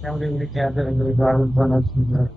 Family gather in the garden one of the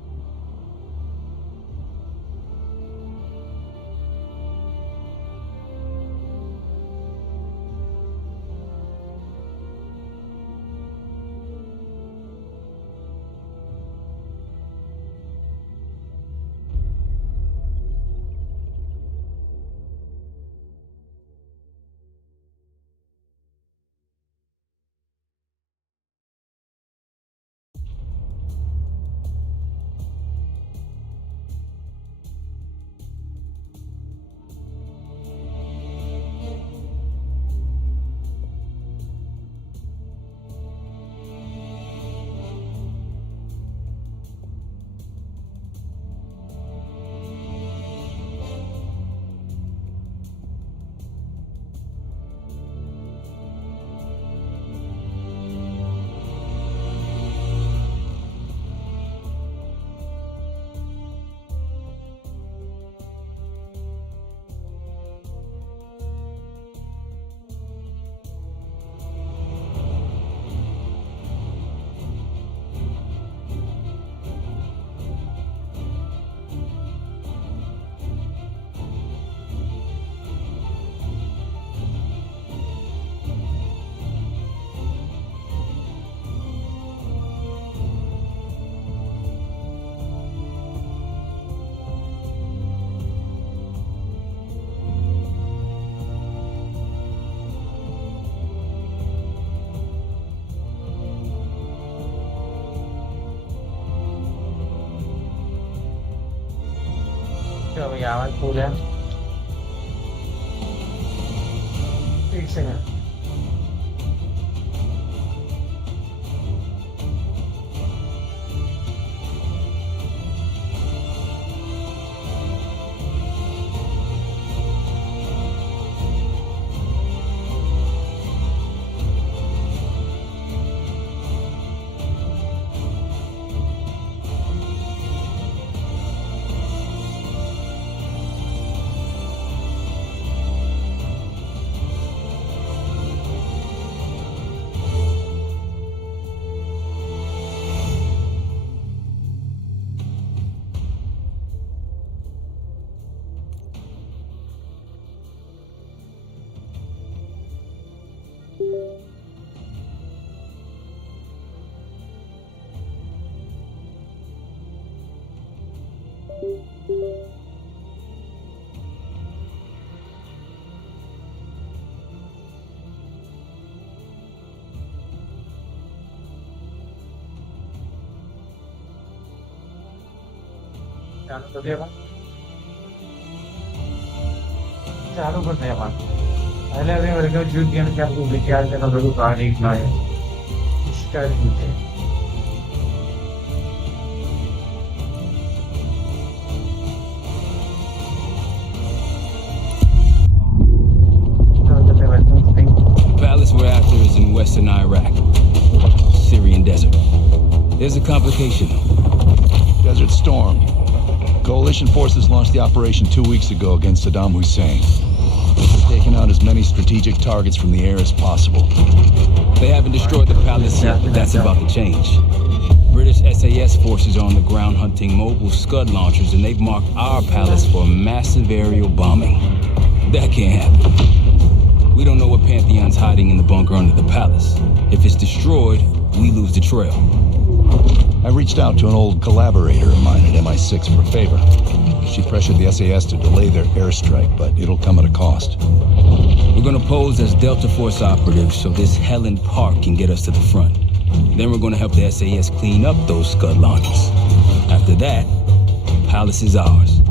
bây giờ anh phu lên đi xem nào. चालू कर दिया चालू कर दिया पहले अभी मेरे को जूट गेम क्या आपको लेके आते हैं तो कार्ड एक ना है इसका जूट है The palace we're after is in western Iraq, Syrian desert. There's a complication. Desert Storm. Coalition forces launched the operation 2 weeks ago against Saddam Hussein. They've taken out as many strategic targets from the air as possible. They haven't destroyed the palace yet, but that's about to change. British SAS forces are on the ground hunting mobile Scud launchers, and they've marked our palace for massive aerial bombing. That can't happen. We don't know what Pantheon's hiding in the bunker under the palace. If it's destroyed, we lose the trail. I reached out to an old collaborator of mine at MI6 for a favor. She pressured the SAS to delay their airstrike, but it'll come at a cost. We're gonna pose as Delta Force operatives so this Helen Park can get us to the front. Then we're gonna help the SAS clean up those Scud launchers. After that, Palace is ours.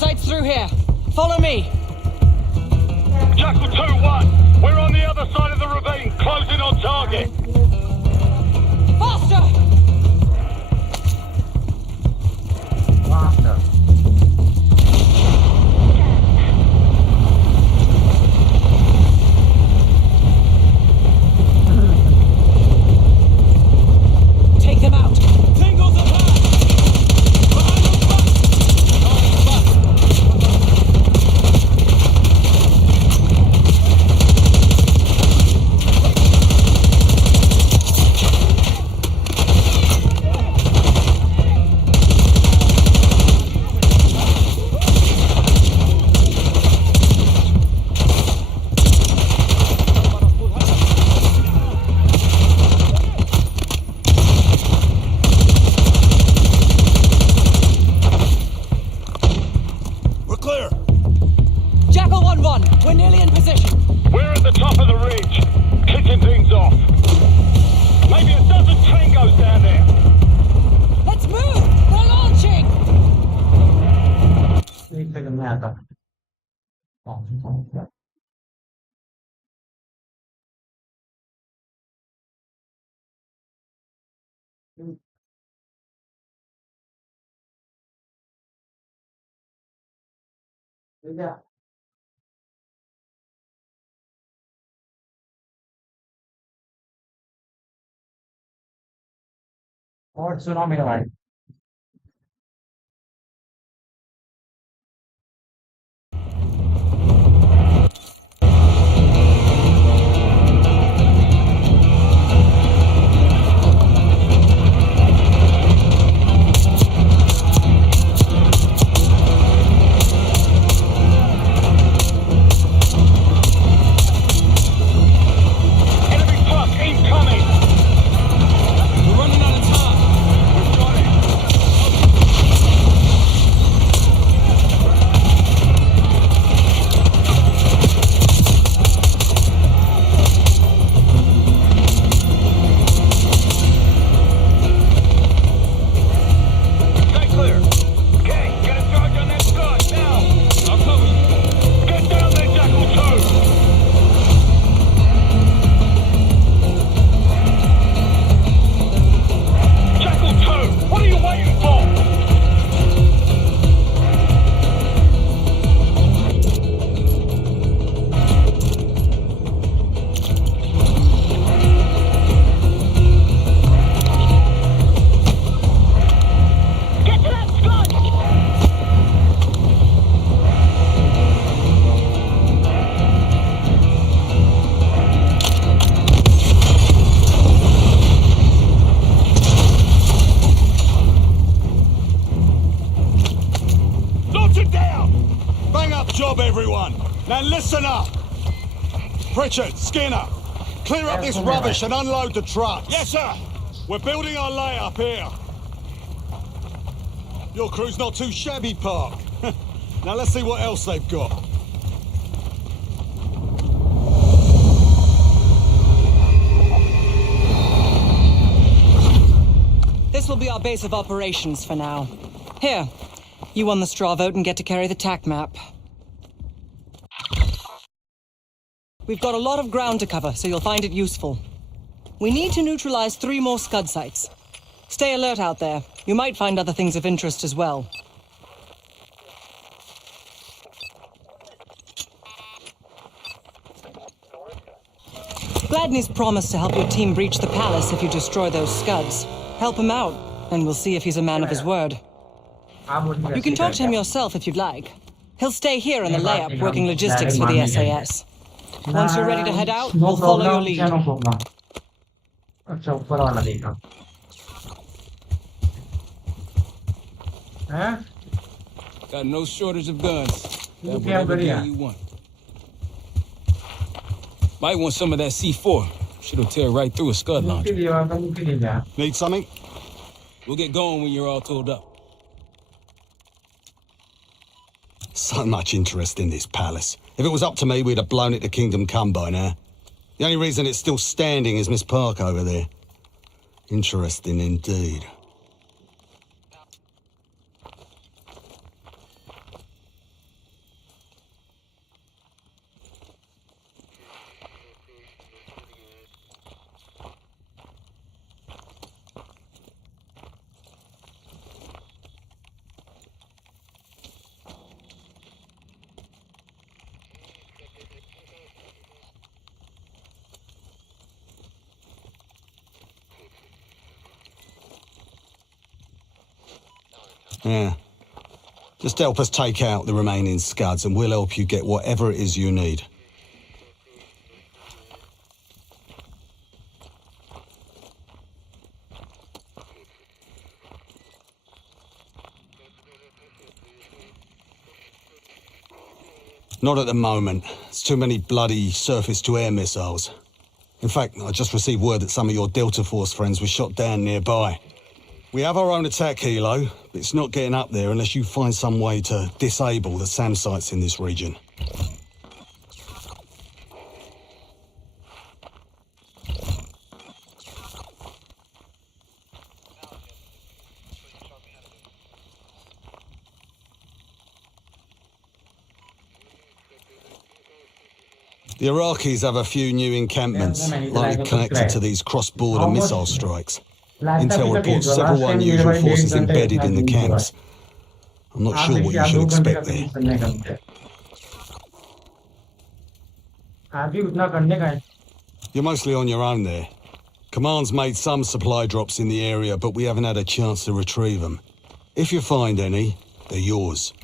sites through here. Follow me. Jackal 2-1. We're on the other side of the ravine, closing on target. Faster! Faster. Take them out. Tingles of high! Jackal 1-1. We're nearly in position. We're at the top of the ridge, kicking things off. Maybe a dozen tangos down there. Let's move! They're launching! Ini ternyata. Oh, tidak. और सुनो मेरे भाई Enemy truck incoming. We're running out of time. We've got it. Stay clear. Okay, get a charge on that scud now. I'll cover you. Get down there, Jackal 2. Jackal 2, what are you waiting for? Get to that scud! Launch it down! Bang up job, everyone! Now listen up! Pritchard, Skinner, clear up this rubbish and unload the trucks. Yes, sir! We're building our layup here. Your crew's not too shabby, Park. Now let's see what else they've got. This will be our base of operations for now. Here, you won the straw vote and get to carry the TAC map. We've got a lot of ground to cover, so you'll find it useful. We need to neutralize 3 more scud sites. Stay alert out there. You might find other things of interest as well. Gladney's promised to help your team breach the palace if you destroy those scuds. Help him out, and we'll see if he's a man of his word. You can talk to him yourself if you'd like. He'll stay here in the layup, working logistics for the SAS. Once you're ready to head out, we'll follow your lead. No problem. अच्छा ऊपर वाला देखा हैं Got no shortage of guns. You Have can't whatever believe gun it. you want. Might want some of that C4. Shit'll tear right through a scud launcher. Need something? We'll get going when you're all tooled up. So much interest in this palace. If it was up to me, we'd have blown it to Kingdom Come by now. The only reason it's still standing is Miss Park over there. Interesting indeed. Yeah. Just help us take out the remaining scuds and we'll help you get whatever it is you need. Not at the moment. It's too many bloody surface-to-air missiles. In fact, I just received word that some of your Delta Force friends were shot down nearby. We have our own attack helo, but it's not getting up there unless you find some way to disable the SAM sites in this region. The Iraqis have a few new encampments, likely connected to these cross-border missile strikes. Intel reports several unusual forces embedded in the camps. I'm not sure what you should expect there. You're mostly on your own there. Command's made some supply drops in the area, but we haven't had a chance to retrieve them. If you find any, they're yours.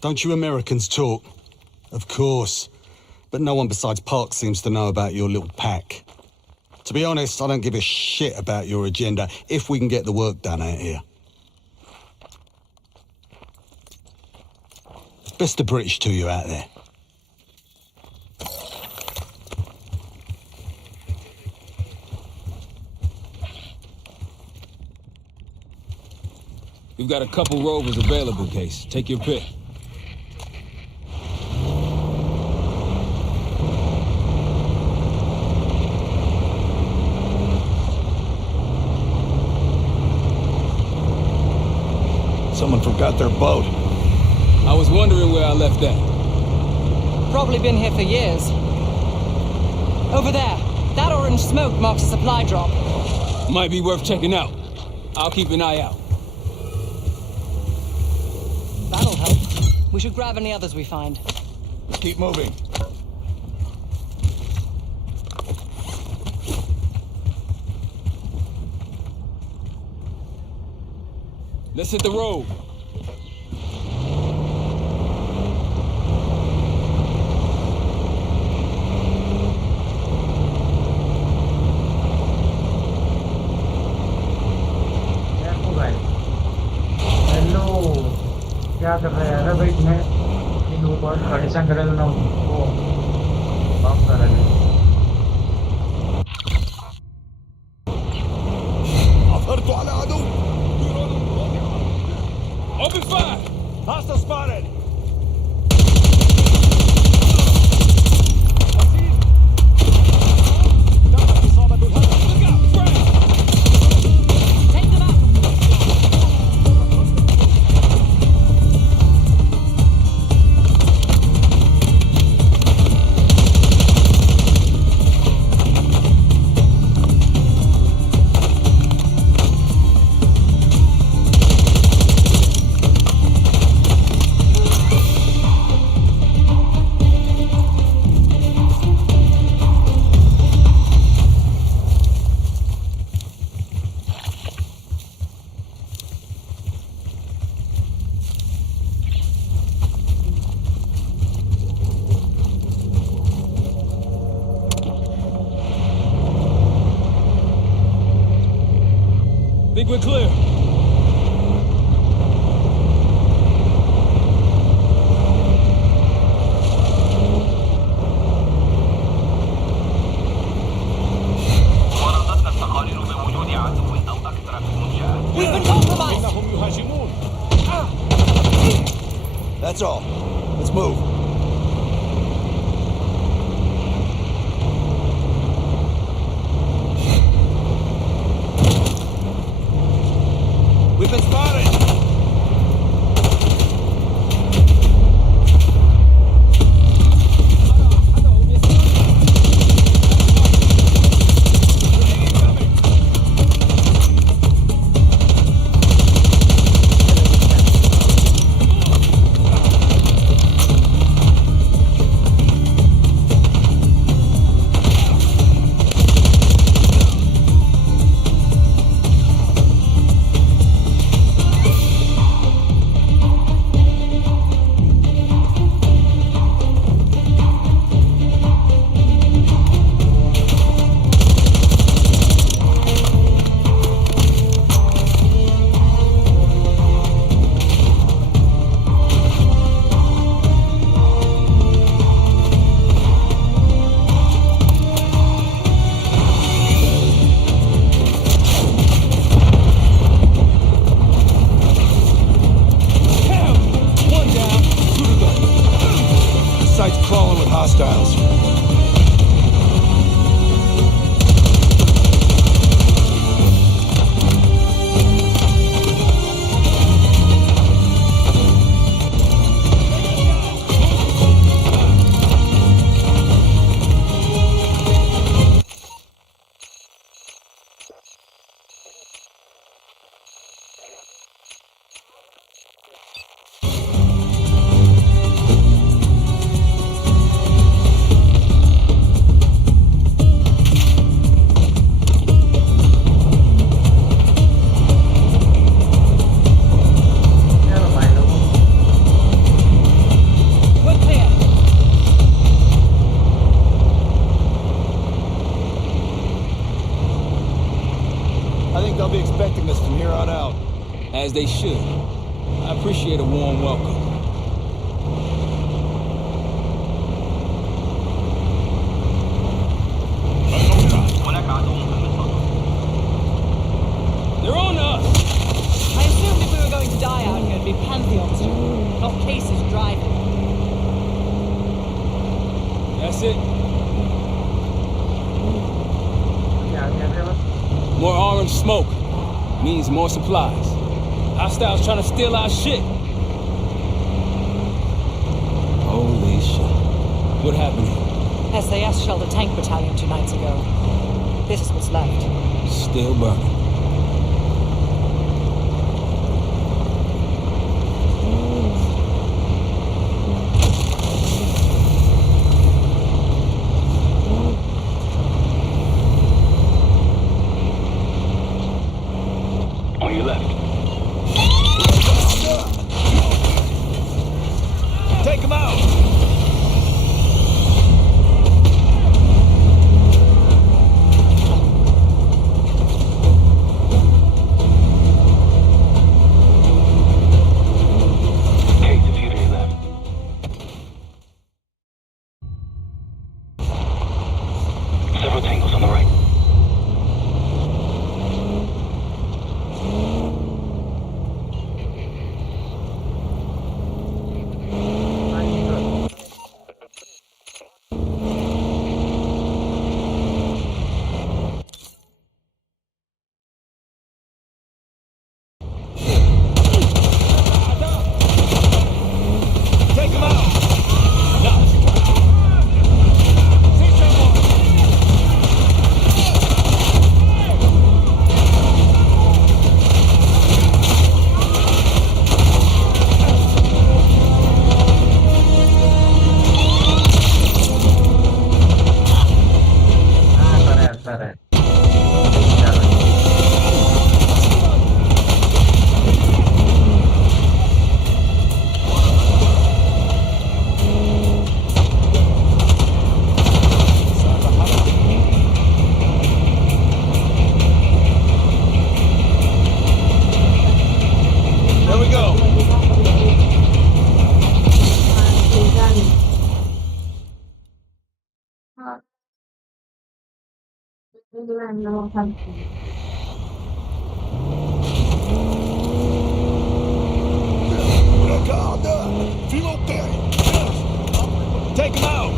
Don't you Americans talk? Of course. But no one besides Park seems to know about your little pack. To be honest, I don't give a shit about your agenda if we can get the work done out here. Best of British to you out there. We've got a couple rovers available, Case. Take your pick. Someone forgot their boat. I was wondering where I left that. Probably been here for years. Over there. That orange smoke marks a supply drop. Might be worth checking out. I'll keep an eye out. That'll help. We should grab any others we find. Keep moving. Let's hit the road. Hello क्या कर रहे हैं? अरे भाई तुम्हें इन ऊपर खड़ीसा करेल ना वो काम कर रहे हैं. عثرت على عدو. Open fire! Hostile spotted. Take them out! Think we're clear. We've been compromised! That's all. Let's move. We've been spotted! they'll be expecting us from here on out. As they should. I appreciate a warm welcome. They're on to us! I assumed if we were going to die out here, it'd be pantheons, not cases driving. That's it. Yeah. More orange smoke means more supplies. Hostiles trying to steal our shit. Holy shit. What happened here? SAS shelled a tank battalion 2 nights ago. This is what's left. Still burning. On your left. Take them out! Case, a few to your left. Several tangles on the right. Take them out! సరే. There we go. Regarde! Filoté! Take him out!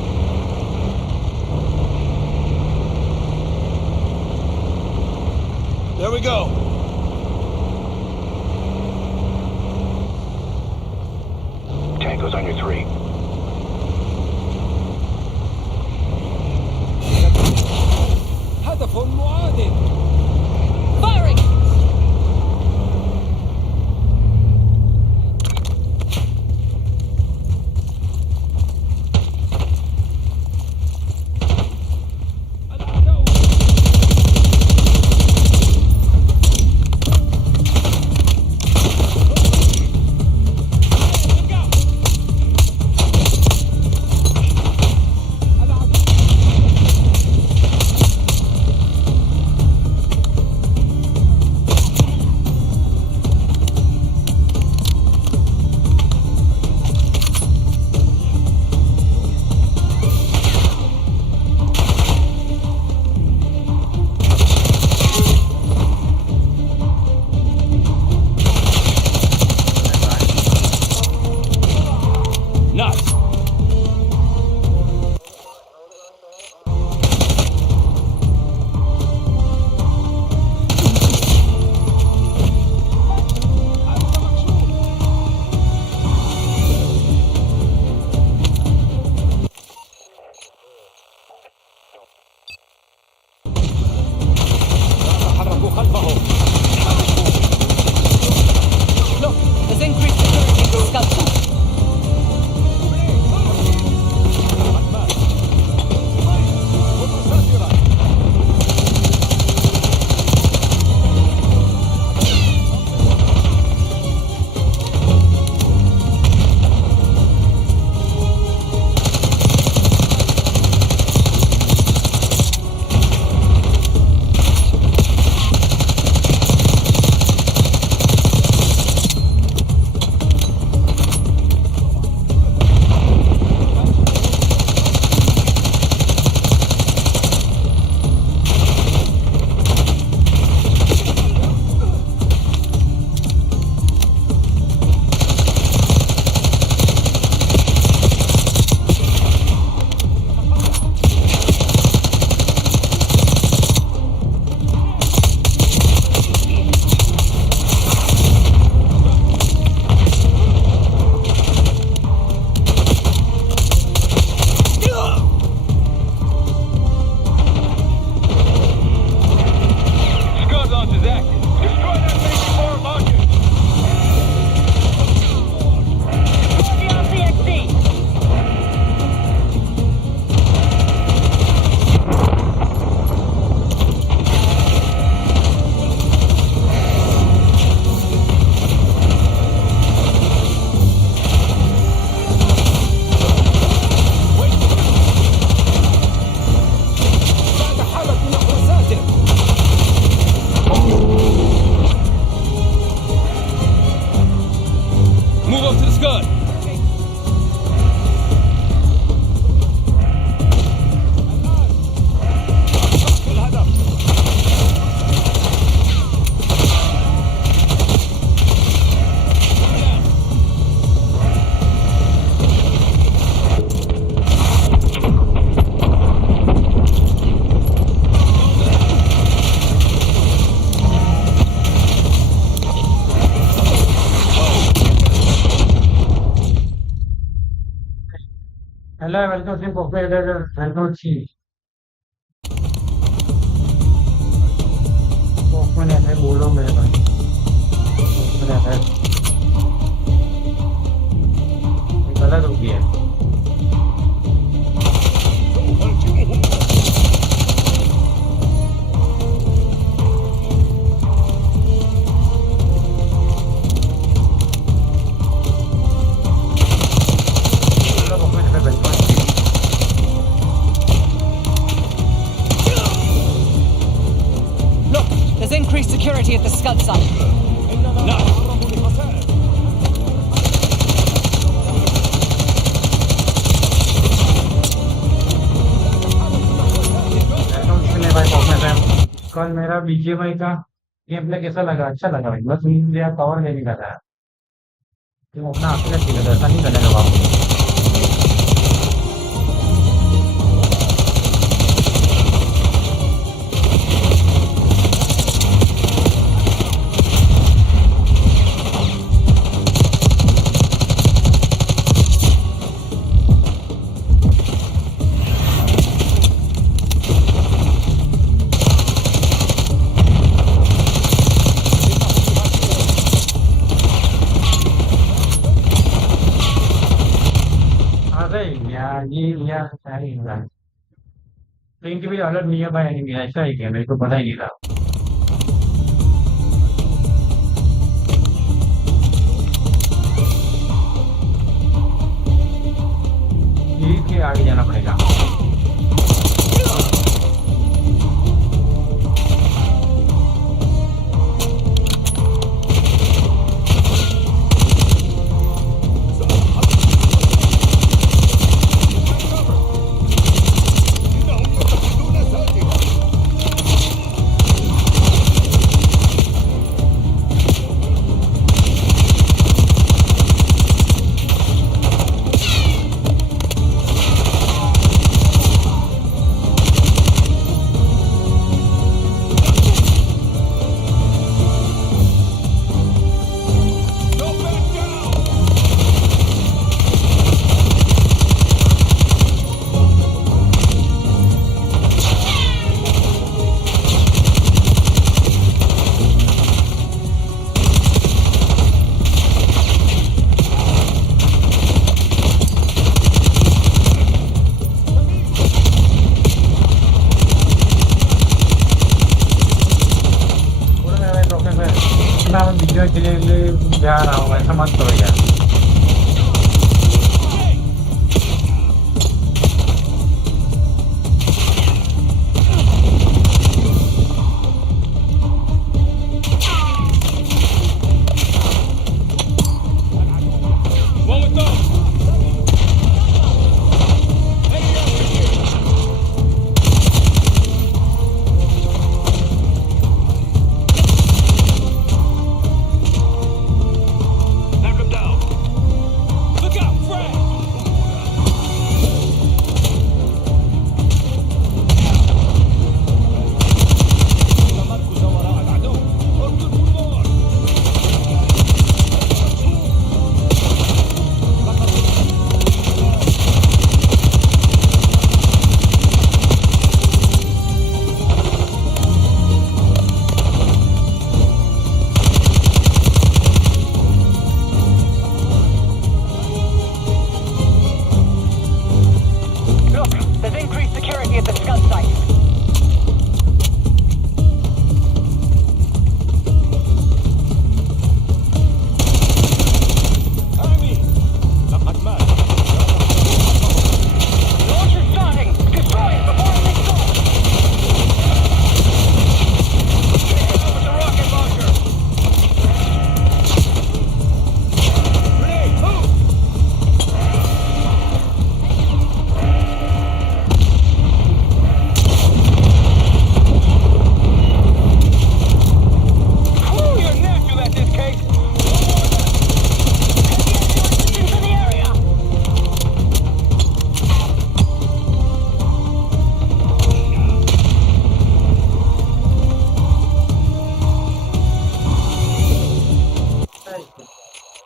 There we go. Tango's on your 3. هدف معادل. Firing! Nice. تحركوا خلفهم. Look, there's increased security in the sculpture. Hola, welcome to Populator. Welcome to Populator है बोलो मेरे भाई Populator ये गलत हो गया Look, there's increased security at the Scud site. कल मेरा बीजीएमआई का गेम प्ले कैसा लगा अच्छा लगा भाई बस मुझे कवर नहीं कर रहा है तुम अपना अपना ठीक है ऐसा नहीं करने का बाबू अरे यार ये यार क्या ही हो रहा है ट्रेन की भी अलर्ट नियर बाय एनिमी ऐसा ही क्या मेरे को पता ही नहीं था ये के आगे जाना पड़ेगा मैं वीडियो के लिए जा रहा हूँ ऐसा मत करो यार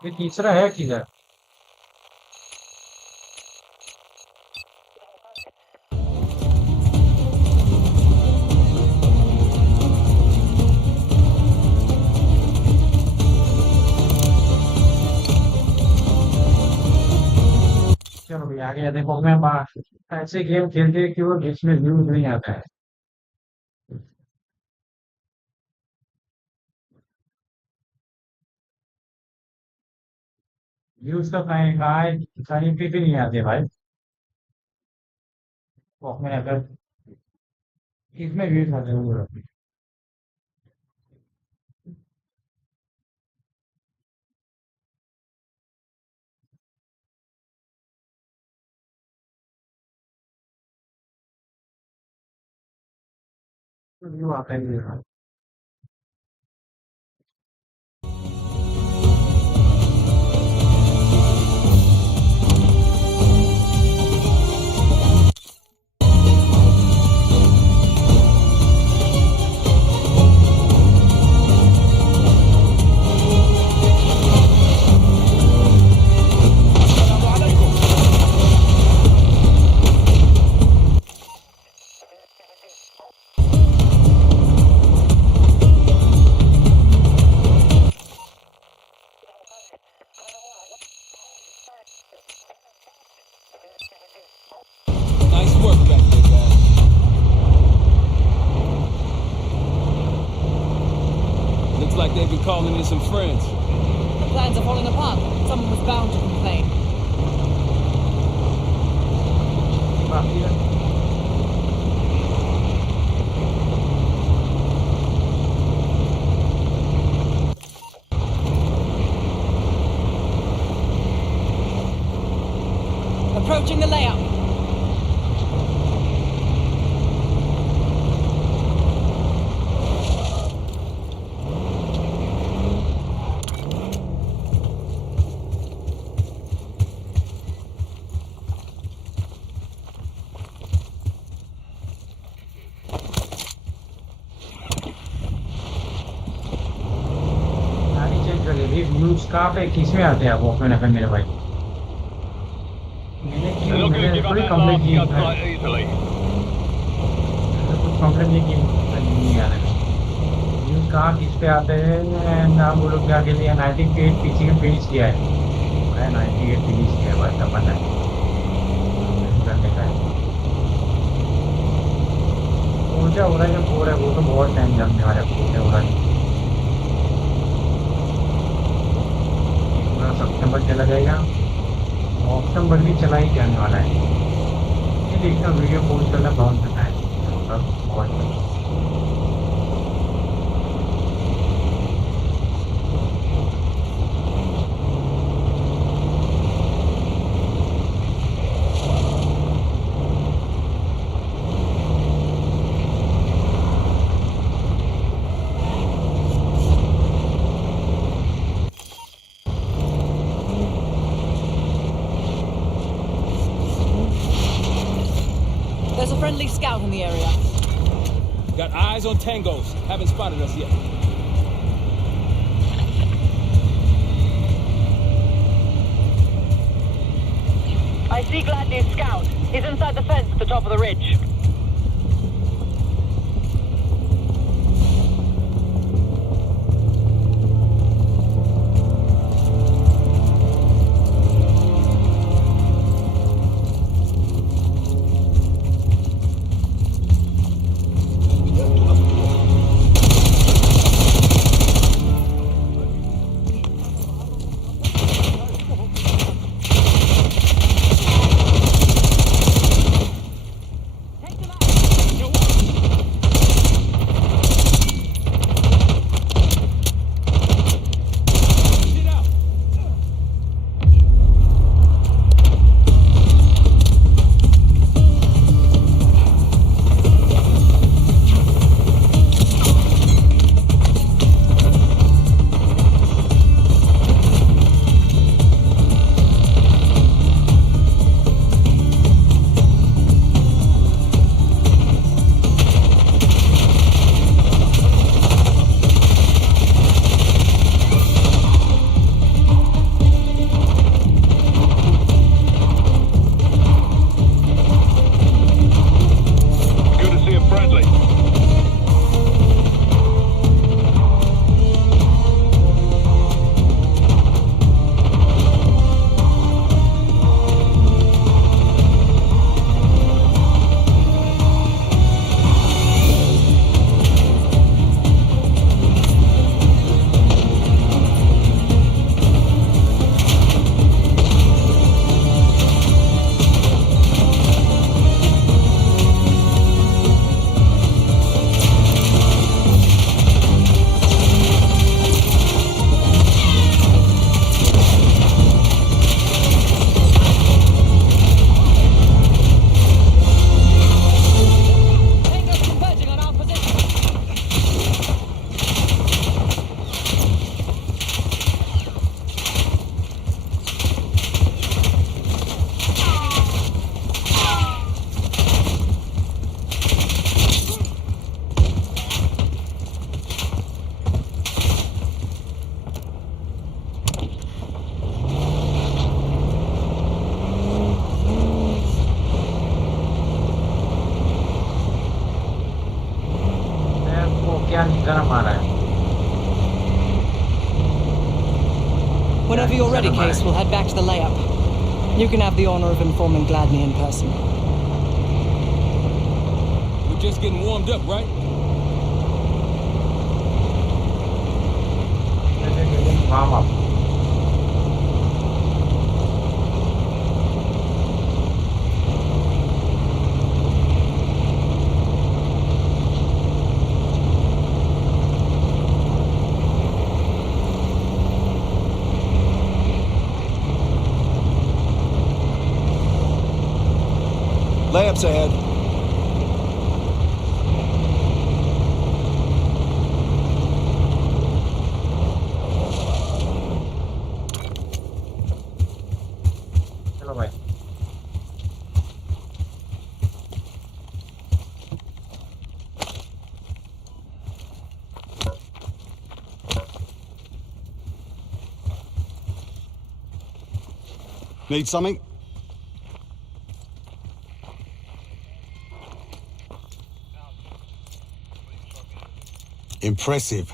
ये तीसरा है किधर आगे जाते हैं मैं ऐसे गेम खेलते हैं कि वो बीच में व्यूज नहीं आता है। व्यूज तो कहीं पे भी नहीं आते भाई। वो में अगर इसमें व्यूज आते हैं वो व्यू आता है। Nice work back there, guys. Looks like they've been calling in some friends. The plans are falling apart. Someone was bound to complain. Approaching the layout. Views कहाँ पे किस में आते हैं वो अपने मेरे भाई They're not going to give up that last gun site easily. कुछ कंप्लेंट नहीं आ रहा न्यूज कहाँ किस पे आते हैं नाम वो लोग क्या के लिए 98 पीसी का फिनिश किया है 98 फिनिश किया है बस तब पता है देखा है पूजा हो रहा है जो हो रहा है वो तो बहुत टाइम लगने वाला है पूजा हो रहा है पूरा सितंबर चला जाएगा अक्टूबर भी चला ही जाने वाला है ये देखना वीडियो पोस्ट करना बहुत पता है बहुत There's a friendly scout in the area. Got eyes on tangos. Haven't spotted us yet. I see Gladney's scout. He's inside the fence at the top of the ridge. क्या गर्म आ रहा है. Whenever you're ready, Case, we'll head back to the layup. You can have the honor of informing Gladney in person. We're just getting warmed up, right? Warm up. Layups ahead. चलो भाई. Need something? Impressive.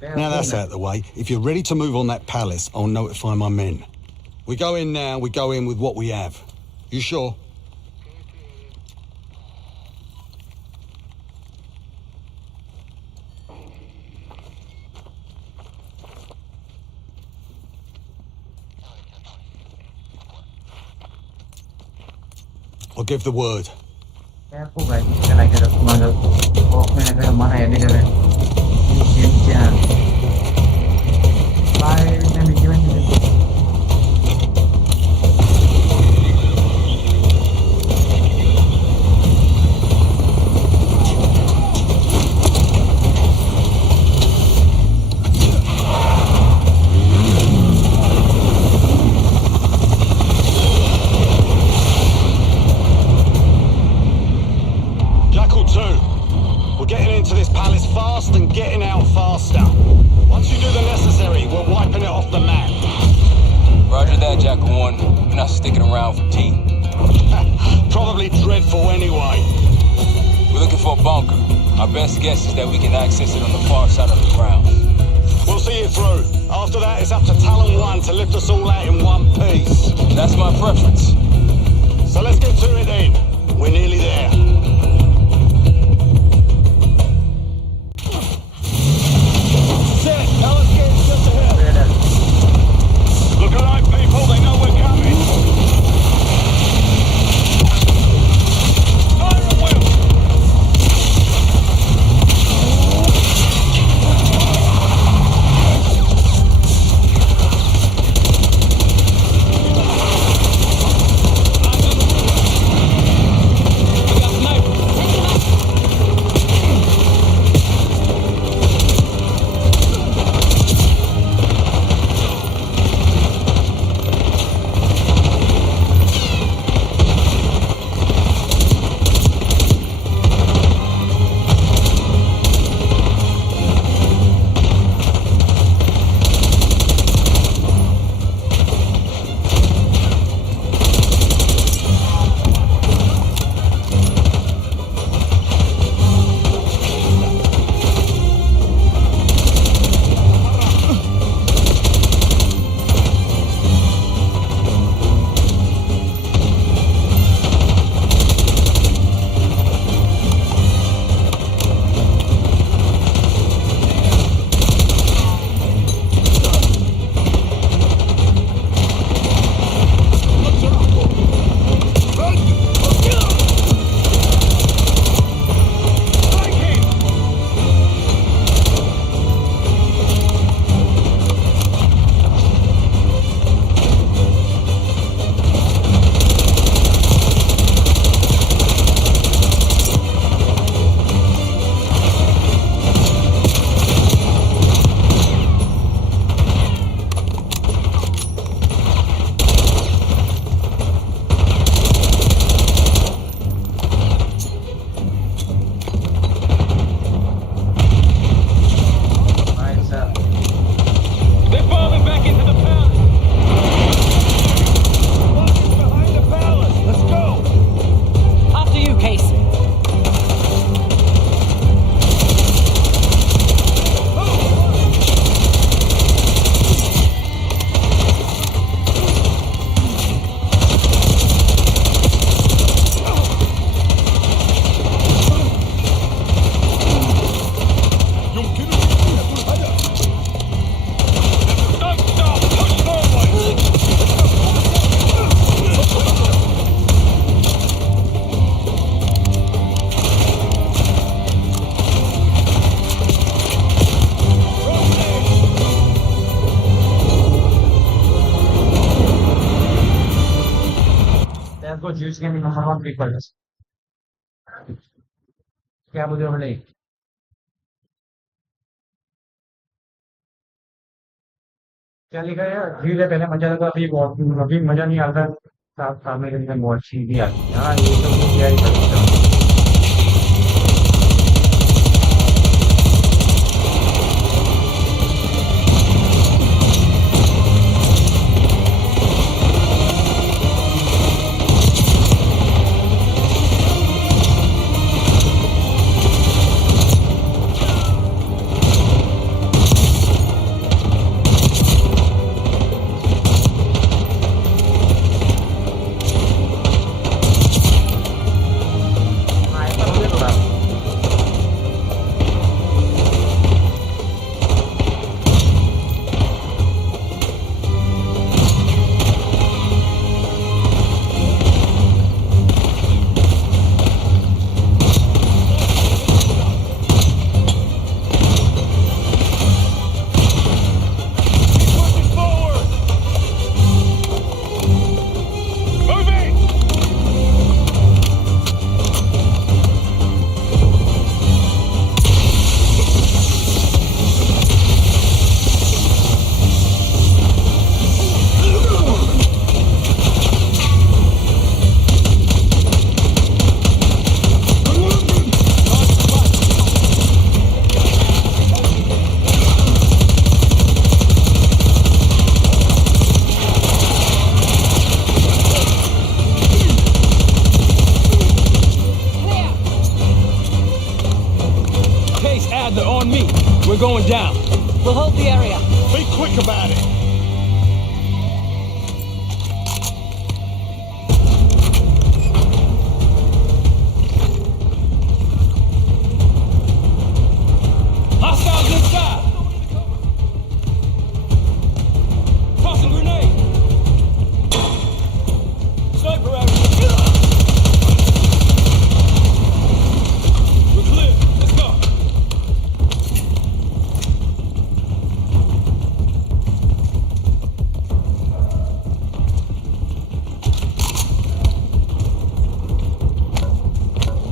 Now that's out of the way. If you're ready to move on that palace, I'll notify my men. We go in now, we go in with what we have. You sure? I'll give the word. Careful guys, kita lagi ada semangat. Oh, mana mana ya dia kan? Jangan. Bye, nanti gimana? Fast and getting out faster. Once you do the necessary, we're wiping it off the map. Roger that, Jackal 1. We're not sticking around for tea. Probably dreadful anyway. We're looking for a bunker. Our best guess is that we can access it on the far side of the grounds. We'll see it through. After that, it's up to Talon 1 to lift us all out in one piece. That's my preference. So let's get to it then. We're nearly there. Look alive, people, they know we're coming. Fire at will. We got snipers. course, use can be number one people. क्या बोल रहे हो भाई? क्या लिखा है यार? धीरे पहले मजा लगा, अभी मजा नहीं आता। सामने के अंदर बहुत चीज भी आती है। हाँ, ये तो मैं क्या ही कर सकता हूँ। हाँ, ऐसा मुझे थोड़ा Pushing forward! Moving! Case Adler on me. We're going down. We'll hold the area. Be quick about it. Hostiles inside. Tossing grenade. Sniper out. We're clear. Let's go.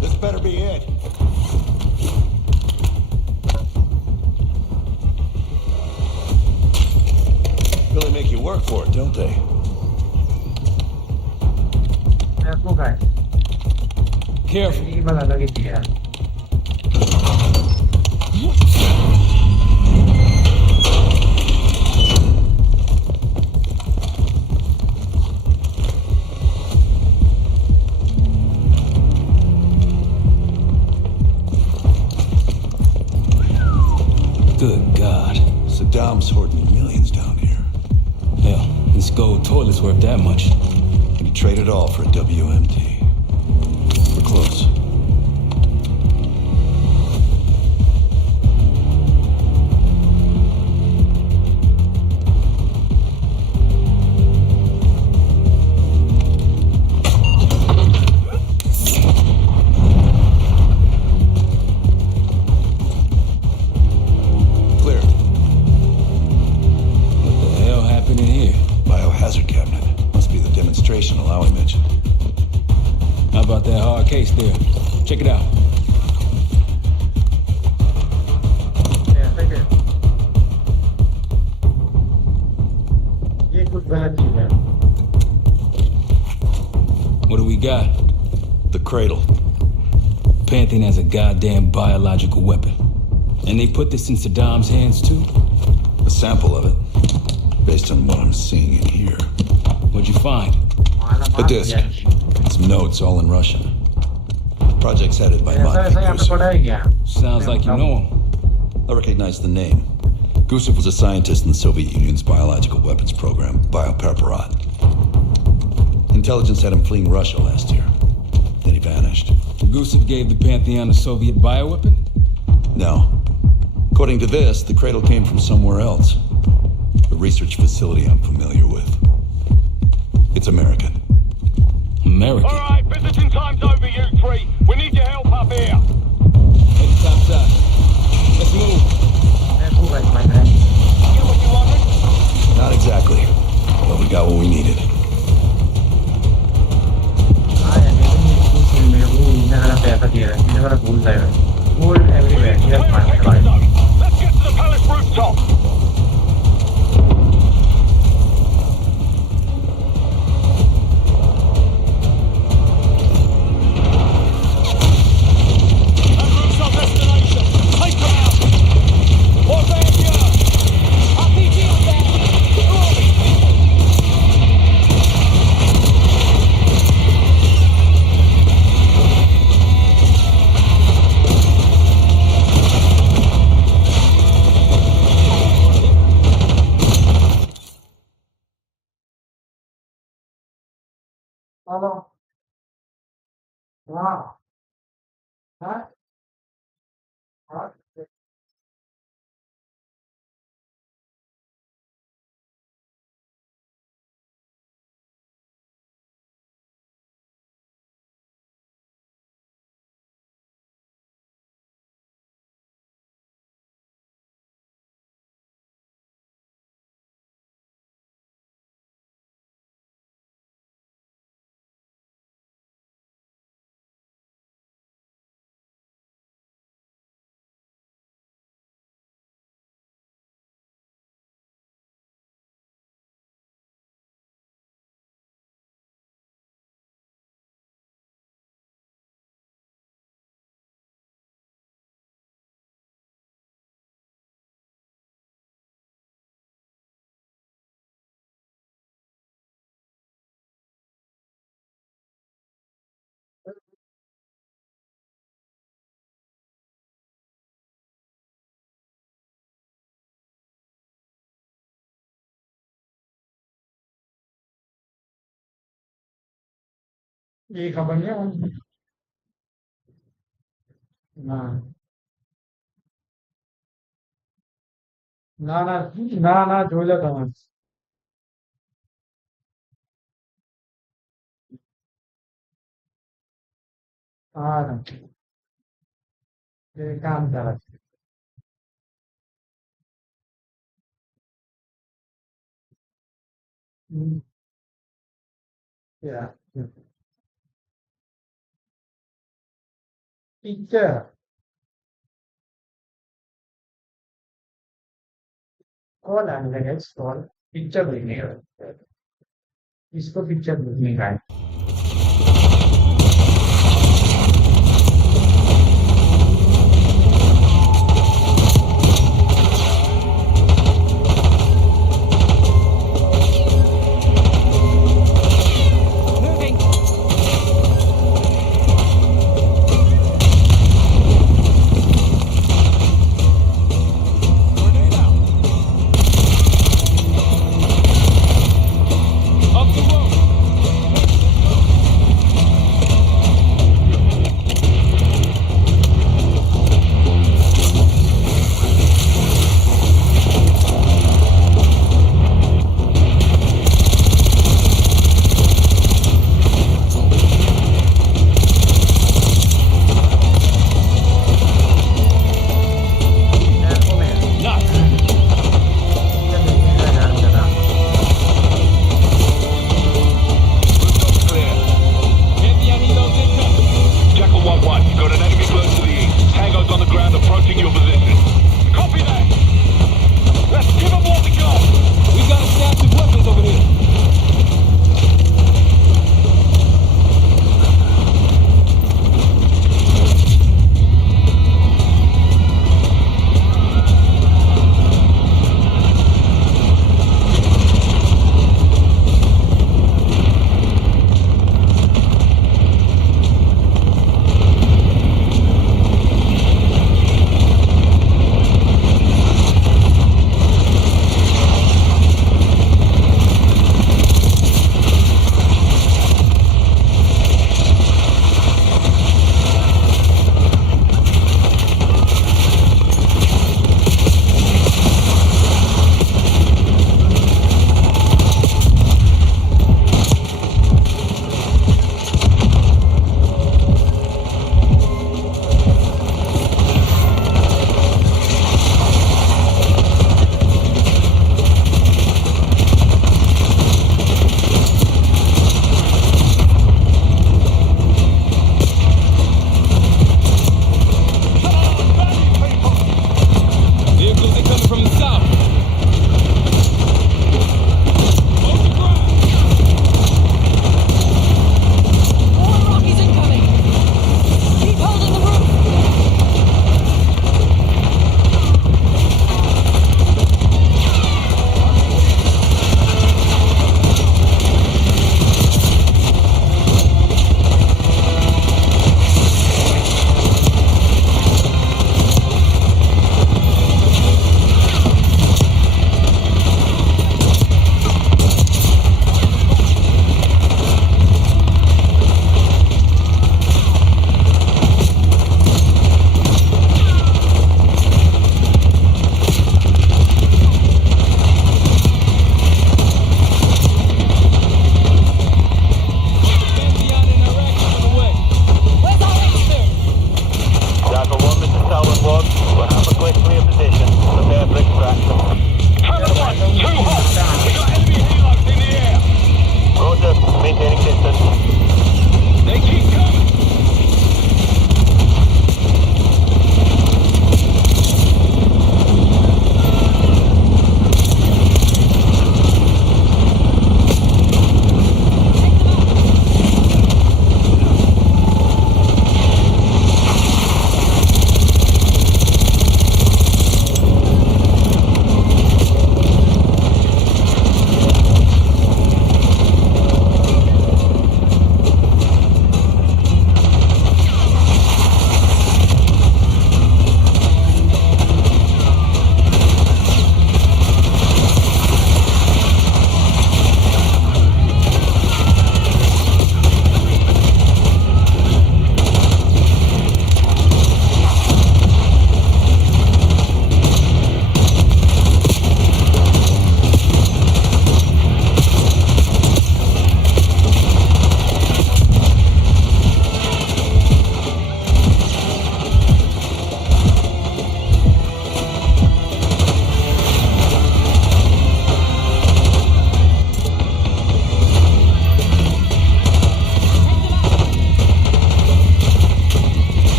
This better be it. Really make you work for it, don't they? आपको क्या है? Careful. ये बात अलग ही है। Good God. Saddam's hoarding millions down here. Hell, this gold toilet's worth that much. He traded all for a WMD. We're close. Clear. What the hell happened in here? Biohazard cabinet. Must be the demonstration Alawi mentioned. How about that hard case there? Check it out. ऐसा क्या? ये कुछ गलत चीज है। What do we got? The cradle. Pantheon has a goddamn biological weapon. And they put this in Saddam's hands too? A sample of it. Based on what I'm seeing in here. What'd you find? A disc. Some notes, all in Russian. Project's headed by ऐसा Mike ऐसा यहाँ पे Gusev. पड़ा है क्या? Sounds like you know him. I recognize the name. Gusev was a scientist in the Soviet Union's biological weapons program, Biopreparat. Intelligence had him fleeing Russia last year. Then he vanished. Gusev gave the Pantheon a Soviet bioweapon? No. According to this, the cradle came from somewhere else. A research facility I'm familiar with. It's American. American? All right, visiting time's over, you three. We need your help up here. Head topside. Let's move. ऐसा भाई my man. Get what you wanted? Not exactly. But we got what we needed. Hello. Wow. Huh? What? ये खबर नहीं है। ना ना ना ना ना જોઈ તમે હા એ કામ કરે છે. હમ, yeah. पिक्चर कौन आने लगा स्टॉल पिक्चर देखने का इसको पिक्चर देखने का है Moving. Grenade out. Up the road.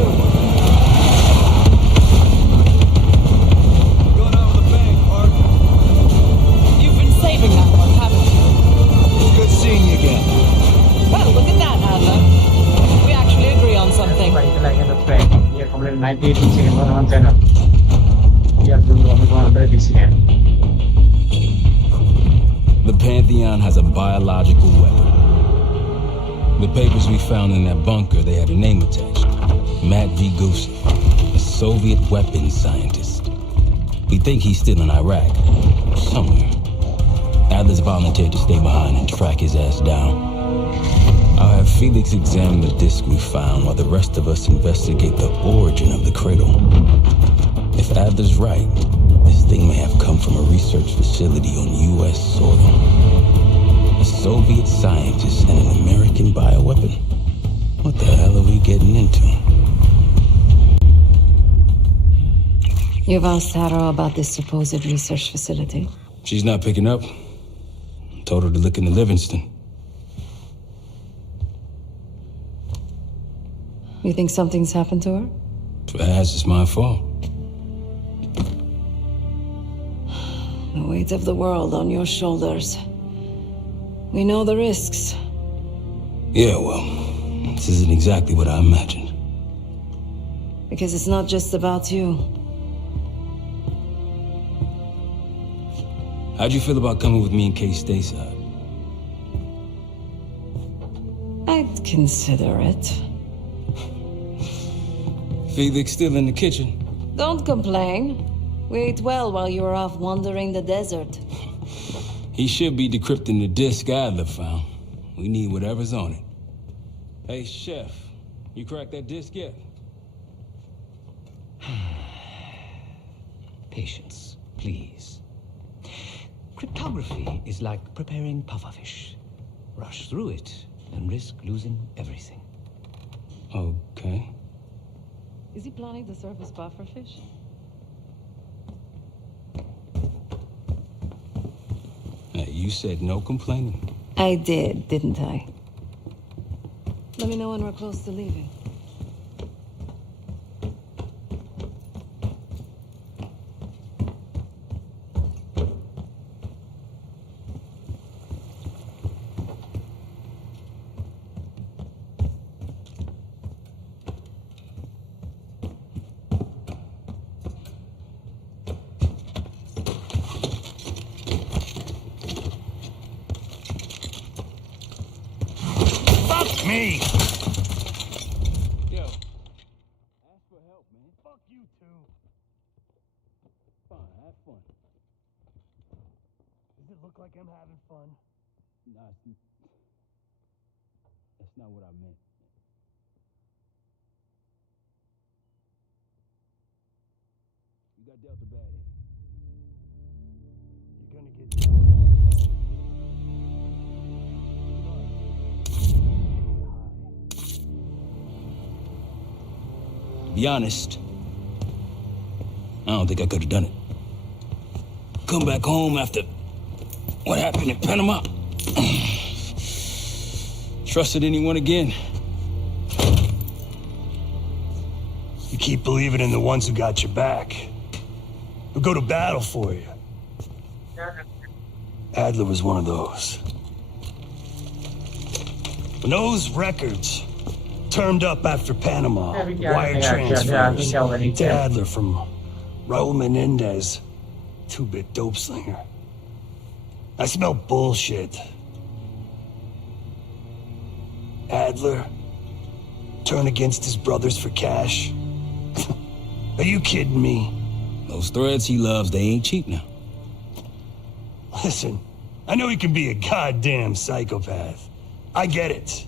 you! What's going on with the bank, Mark? You've been saving that one, haven't you? It's good seeing you again. Well, look at that, Adler. We actually agree on something. Baik itu lagi ada track. Dia kemudian 90 di sini teman-teman channel. Dia dulu ada di sini. The Pantheon has a biological weapon. The papers we found in that bunker, they had a name attached. Matt V. Gusev, a Soviet weapons scientist. We think he's still in Iraq, somewhere. Adler's volunteered to stay behind and track his ass down. I'll have Felix examine the disc we found while the rest of us investigate the origin of the cradle. If Adler's right, this thing may have come from a research facility on U.S. soil. A Soviet scientist and an American bioweapon. What the hell are we getting into? You've asked Sarah about this supposed research facility? She's not picking up. Told her to look into Livingston. You think something's happened to her? If it has, it's my fault. The weight of the world on your shoulders. We know the risks. Yeah, well, this isn't exactly what I imagined. Because it's not just about you. How'd you feel about coming with me in case stateside? I'd consider it. Felix still in the kitchen. Don't complain. We ate well while you were off wandering the desert. He should be decrypting the disk Adler found. We need whatever's on it. Hey, Chef, you cracked that disk yet? Patience, please. Cryptography is like preparing pufferfish. Rush through it and risk losing everything. Okay. Is he planning to serve us pufferfish? Hey, you said no complaining. I did, didn't I? Let me know when we're close to leaving. Me! Yo, ask for help, man. Fuck you too. Fine, have fun. Does it look like I'm having fun? Nah, that's not what I meant. You got dealt a bad hand. You're gonna get... To be honest, I don't think I could have done it. Come back home after what happened in Panama. Trusted anyone again. You keep believing in the ones who got your back. Who go to battle for you. Adler was one of those. When those records turned up after Panama, wire transfers to Adler from Raul Menendez, 2-bit dope slinger. I smell bullshit. Adler turn against his brothers for cash? Are you kidding me? Those threads he loves, they ain't cheap now. Listen, I know he can be a goddamn psychopath. I get it.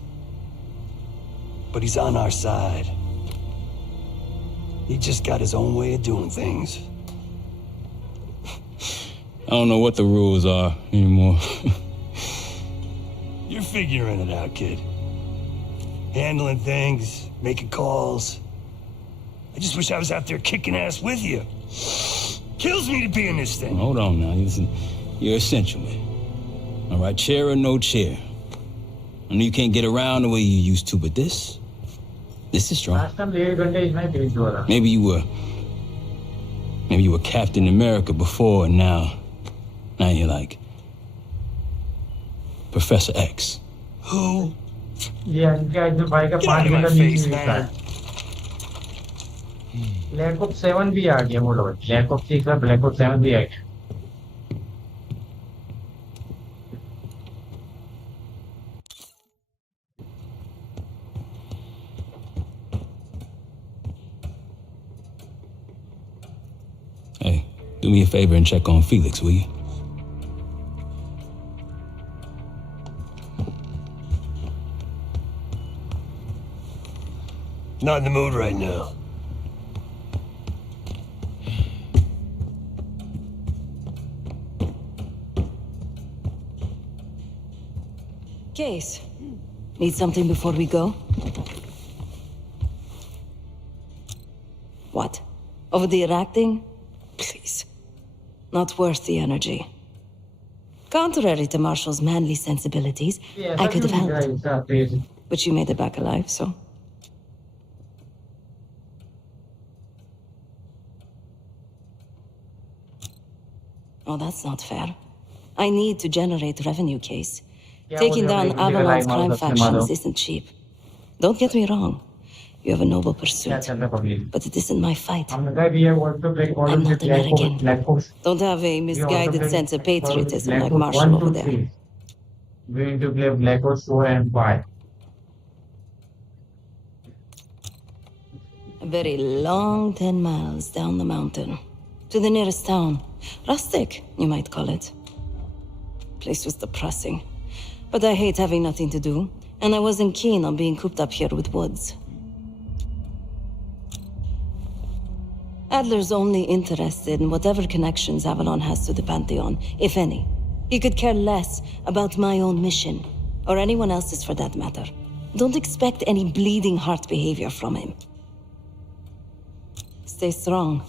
But he's on our side. He just got his own way of doing things. I don't know what the rules are anymore. You're figuring it out, kid. Handling things, making calls. I just wish I was out there kicking ass with you. Kills me to be in this thing. Hold on now, listen. You're essential, man. All right, chair or no chair. I know you can't get around the way you used to, but this This is strong. Last time 8 घंटे इसमें भेज हुआ था. Maybe you were Captain America before, and now you're like Professor X. Who? ये इनका जो भाई का Get 5 out of my घंटा face, नीचे man. ब्लैक ऑप्स 7 भी आ गया मोड़ो. ब्लैक ऑप्स 6 का ब्लैक ऑप्स 7 भी आ गया. Hey, do me a favor and check on Felix, will you? Not in the mood right now. Case. Need something before we go? What? Over the Iraq thing? Please. Not worth the energy. Contrary to Marshall's manly sensibilities, I could have helped. But you made it back alive, so... Oh, that's not fair. I need to generate revenue, Case. Taking down Avalon's crime factions isn't cheap. Don't get me wrong. You have a noble pursuit. But it isn't my fight. I'm not American. Don't have a misguided sense of patriotism like Marshall over there. Going to play Black Ops 4 and 5. A very long 10 miles down the mountain. To the nearest town. Rustic, you might call it. Place was depressing. But I hate having nothing to do, and I wasn't keen on being cooped up here with Woods. Adler's only interested in whatever connections Avalon has to the Pantheon, if any. He could care less about my own mission, or anyone else's for that matter. Don't expect any bleeding heart behavior from him. Stay strong.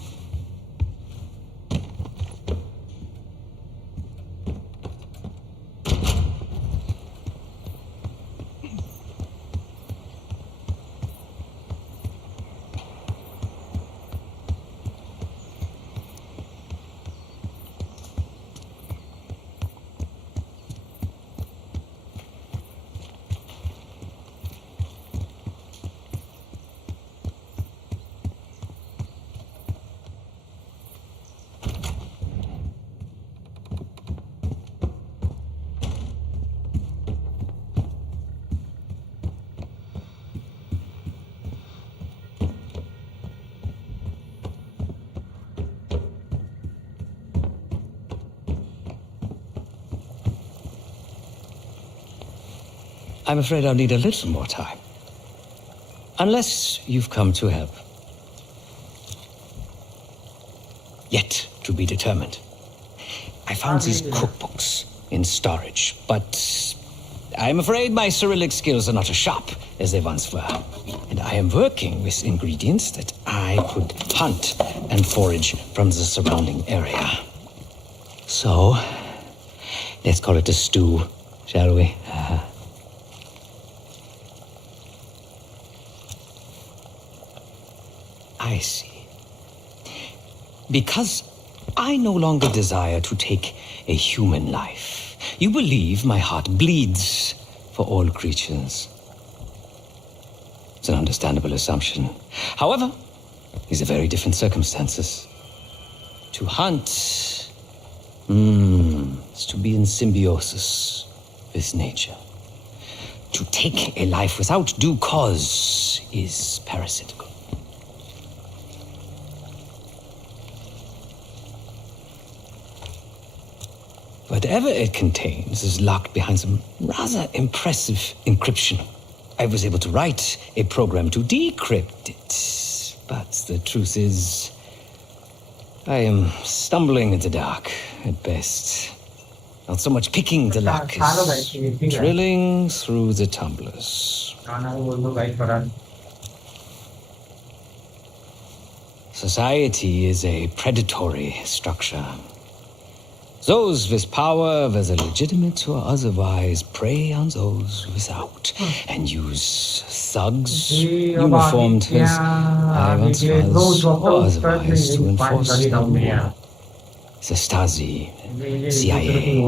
I'm afraid I'll need a little more time. Unless you've come to help. Yet to be determined. I found these cookbooks in storage, but I'm afraid my Cyrillic skills are not as sharp as they once were. And I am working with ingredients that I could hunt and forage from the surrounding area. So, let's call it a stew, shall we? I see. Because I no longer desire to take a human life, you believe my heart bleeds for all creatures. It's an understandable assumption. However, these are very different circumstances. To hunt, is to be in symbiosis with nature. To take a life without due cause is parasitical. Whatever it contains is locked behind some rather impressive encryption. I was able to write a program to decrypt it, but the truth is, I am stumbling in the dark at best. Not so much picking the lock as drilling through the tumblers. Society is a predatory structure. Those with power, whether legitimate or otherwise, prey on those without and use thugs, uniformed as I once was, or otherwise, to enforce the law. The Stasi, CIA,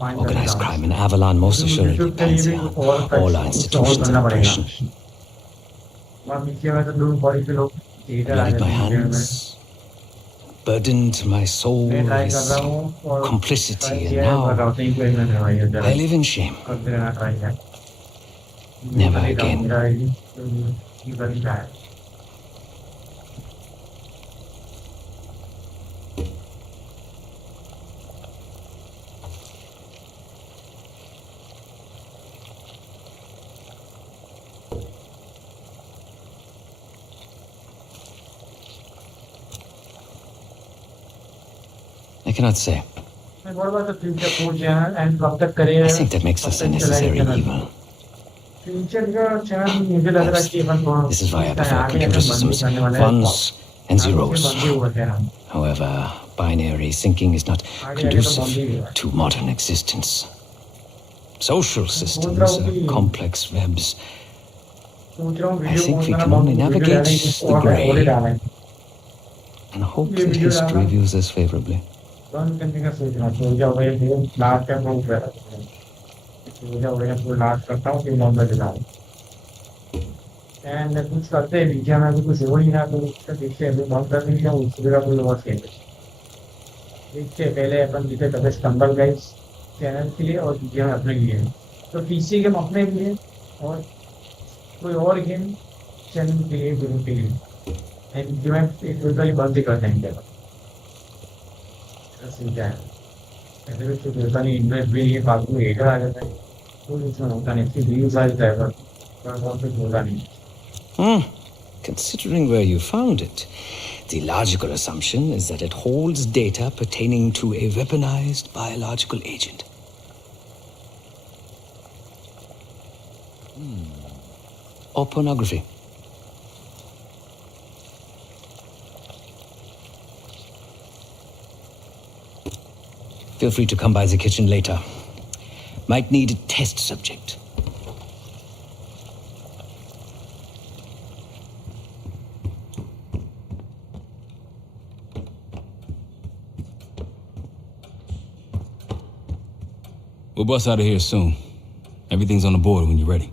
organized crime in Avalon, most assuredly Pantheon, all our institutions of oppression. Bloodied my hands, burdened my soul with complicity, and now I live in shame. Never again. I cannot say. And what about the future food channel and कब तक करेगा? I think that makes us a necessary evil. Future का channel मुझे लग रहा है कि अपन को This is why I prefer computer systems, ones and zeros. However, binary thinking is not conducive to modern existence. Social systems are complex webs. I think we can only navigate the gray and hope that history views us favorably. बंद करने का सोच रहा हूँ जो मैं last time वो कर रहा हूँ जो मैं पूरा लास्ट करता हूँ फिर नंबर दिलाऊँ एंड कुछ करते हैं बीच में भी कुछ हो ही ना तो उसका देखते हैं बंद कर देंगे उसके बाद कोई और खेलेंगे देखते पहले अपन जीते तब स्टम्बल गाइस चैनल के लिए और गेम अपने लिए तो पीसी गेम अपने लिए और कोई और गेम चैनल के लिए ग्रुप के लिए एंड जो है टोटली बंद कर देंगे ऐसे भी कुछ होता नहीं इन्वेस्ट भी ये फालतू हेटर आ जाता है तो इसमें होता नहीं सिर्फ व्यूज आ जाता है पर बहुत कुछ होता नहीं Considering where you found it, the logical assumption is that it holds data pertaining to a weaponized biological agent. Or pornography. Feel free to come by the kitchen later. Might need a test subject. We'll bust out of here soon. Everything's on the board when you're ready.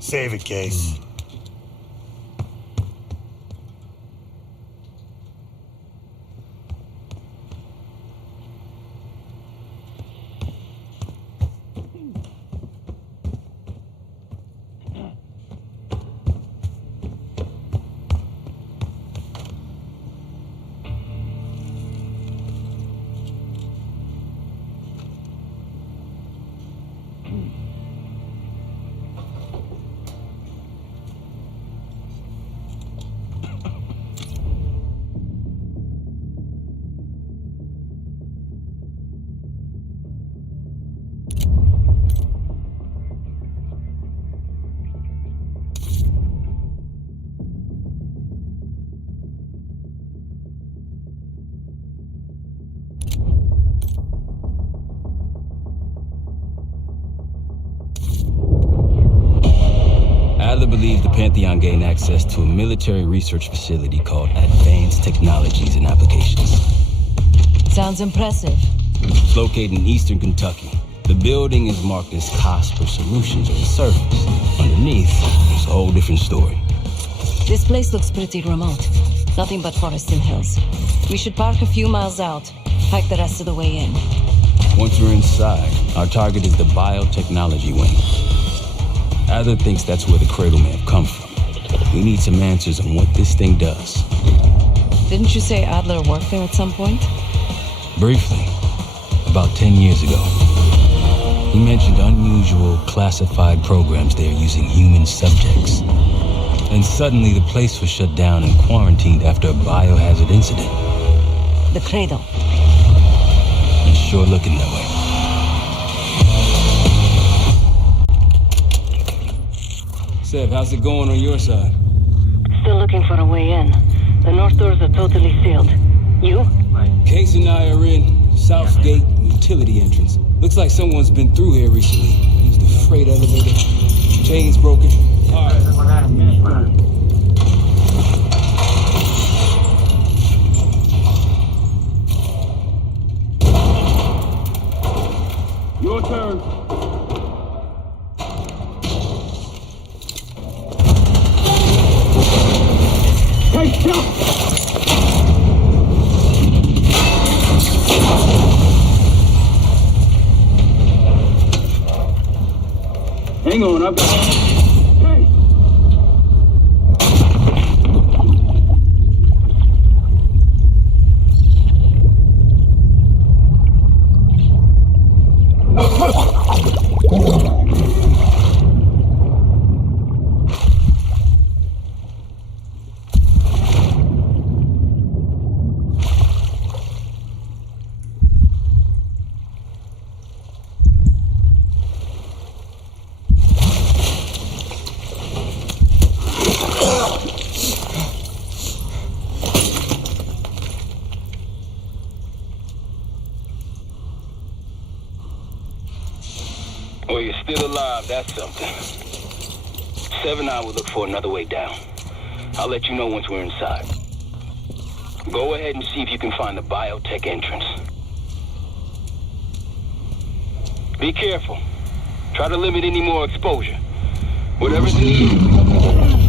Save it, Case. Adler believes the Pantheon gained access to a military research facility called Advanced Technologies and Applications. Sounds impressive. It's located in eastern Kentucky. The building is marked as COSPER Solutions on the surface. Underneath, there's a whole different story. This place looks pretty remote. Nothing but forest and hills. We should park a few miles out, hike the rest of the way in. Once we're inside, our target is the biotechnology wing. Adler thinks that's where the cradle may have come from. We need some answers on what this thing does. Didn't you say Adler worked there at some point? Briefly, about 10 years ago. He mentioned unusual classified programs there using human subjects. And suddenly the place was shut down and quarantined after a biohazard incident. The cradle. It's sure looking that way. Seb, how's it going on your side? Still looking for a way in. The north doors are totally sealed. You? Case and I are in South Gate utility entrance. Looks like someone's been through here recently. Used the freight elevator. Chain's broken. All right. Your turn. Take shot! Hang on, I've got... Hey! Well, you're still alive, that's something. 7 I will look for another way down. I'll let you know once we're inside. Go ahead and see if you can find the biotech entrance. Be careful. Try to limit any more exposure. Whatever's in the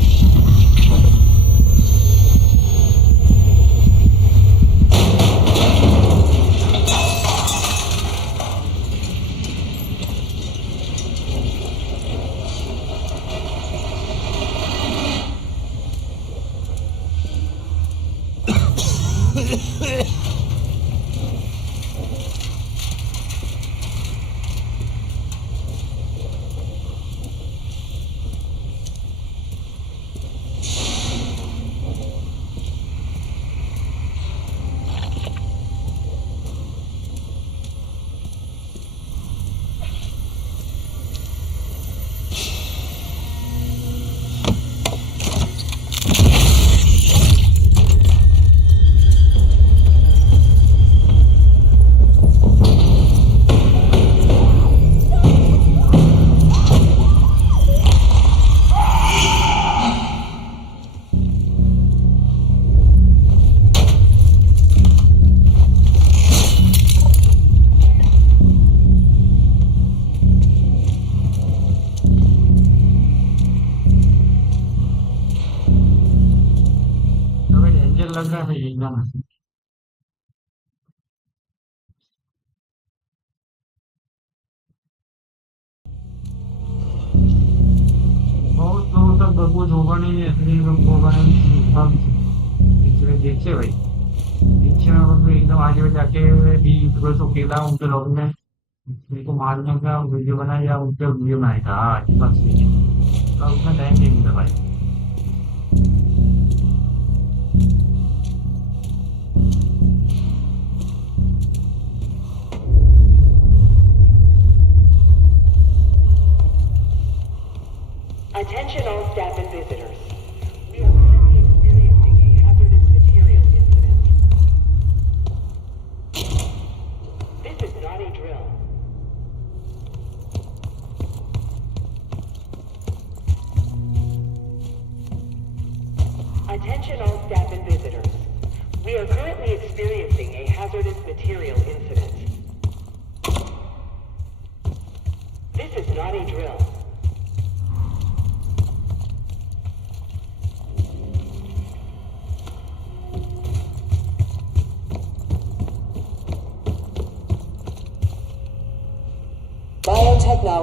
लग रहा है एकदम बहुत लोग तक कुछ होगा नहीं ऐसे लोग होगा नहीं सब इसलिए देखते भाई पीछे में एकदम आगे जाके भी थोड़ा सा अकेला उनके लोग ने मेरे को मारने का वीडियो बनाया या उनका वीडियो बनाया था आज बस उतना टाइम नहीं मिला भाई Attention all staff and visitors. We are currently experiencing a hazardous material incident. This is not a drill. Attention all staff and visitors. We are currently experiencing a hazardous material incident. This is not a drill.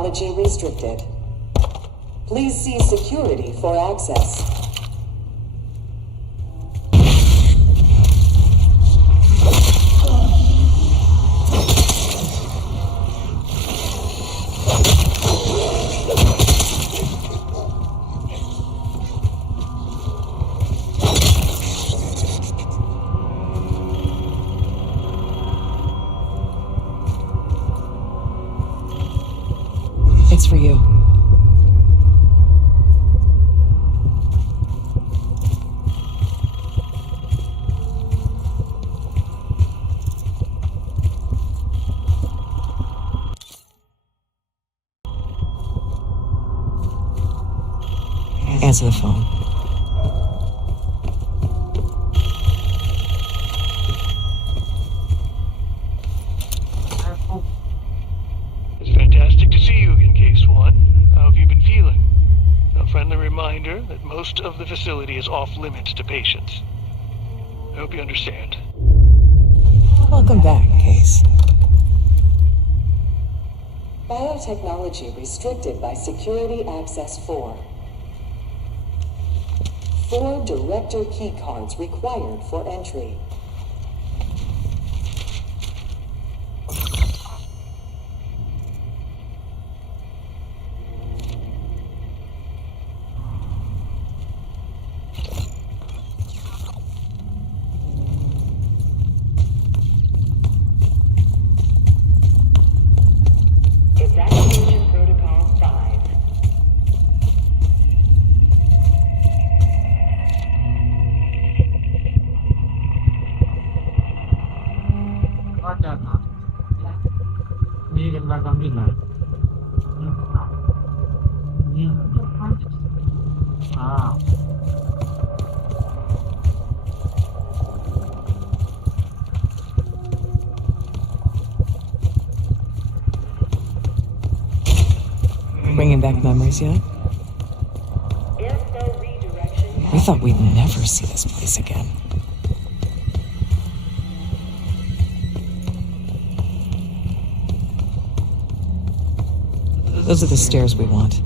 technology restricted. Please see security for access. It's for you. Answer the phone. It's fantastic to see you again, Case 1. How have you been feeling? A friendly reminder that most of the facility is off limits to patients. I hope you understand. Welcome back, Case. Biotechnology restricted by Security Access 4. 4 director keycards required for entry. Evacuation Protocol 5. क्या था ये गंदा काम भी ना हाँ Bringing back memories yet? Airflow redirection. We thought we'd never see this place again. Those are the stairs we want.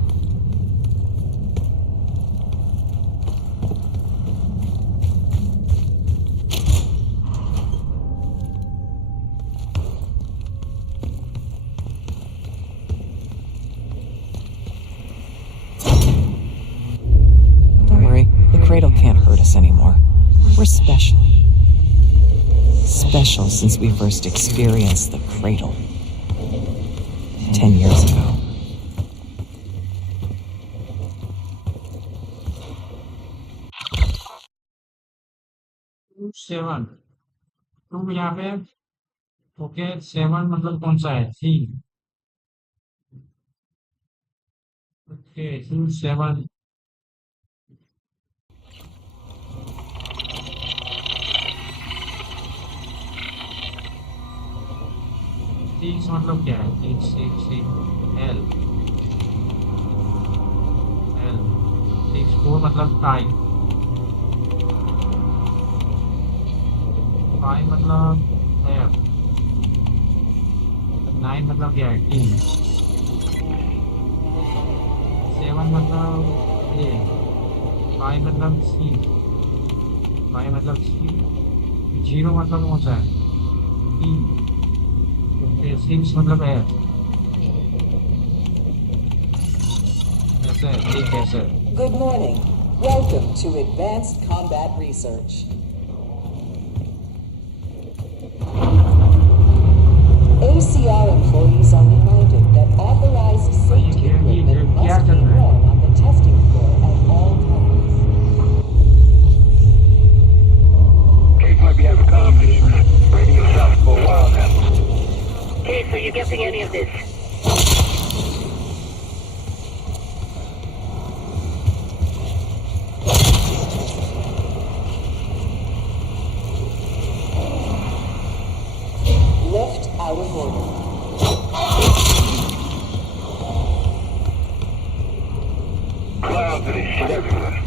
Don't worry, the cradle can't hurt us anymore. We're special. Special since we first experienced the cradle 10 years ago. 7 2 यहाँ पे okay 7 मतलब कौन सा है 3 okay 2 7 6 मतलब क्या है 6 L 6 4 मतलब टाइम 5 मतलब F 9 मतलब क्या है टी 7 मतलब A 5 मतलब C 5 मतलब C 0 मतलब कौन सा है E 6 मतलब F ऐसा है ठीक है sir Good morning. Welcome to Advanced Combat Research. ACR employees are reminded that authorized safety equipment must be worn on the testing floor at all times. Case might be having conflict. Ready yourself for a while now. Case, are you getting any of this? Lift out of order. Clouds of this shit everywhere.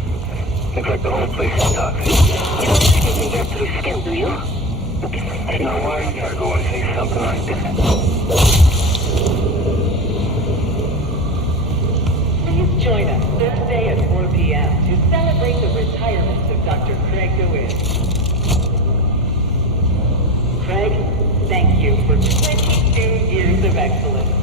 Looks like the whole place is toxic. You don't think you can get through skin, do you? Now why you gotta go and say something like that? Join us Thursday at 4 p.m. to celebrate the retirement of Dr. Craig DeWitt. Craig, thank you for 22 years of excellence.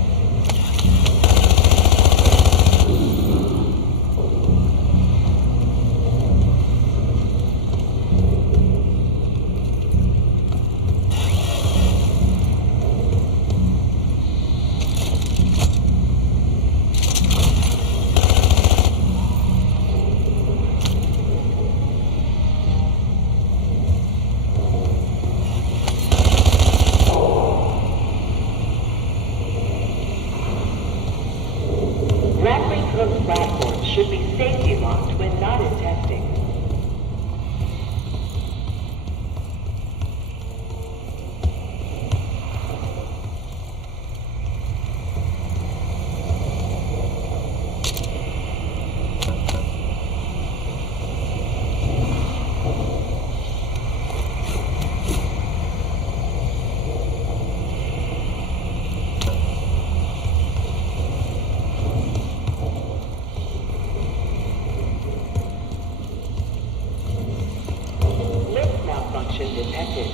Platform should be safety locked when not in testing. Detected.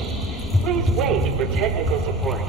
Please wait for technical support.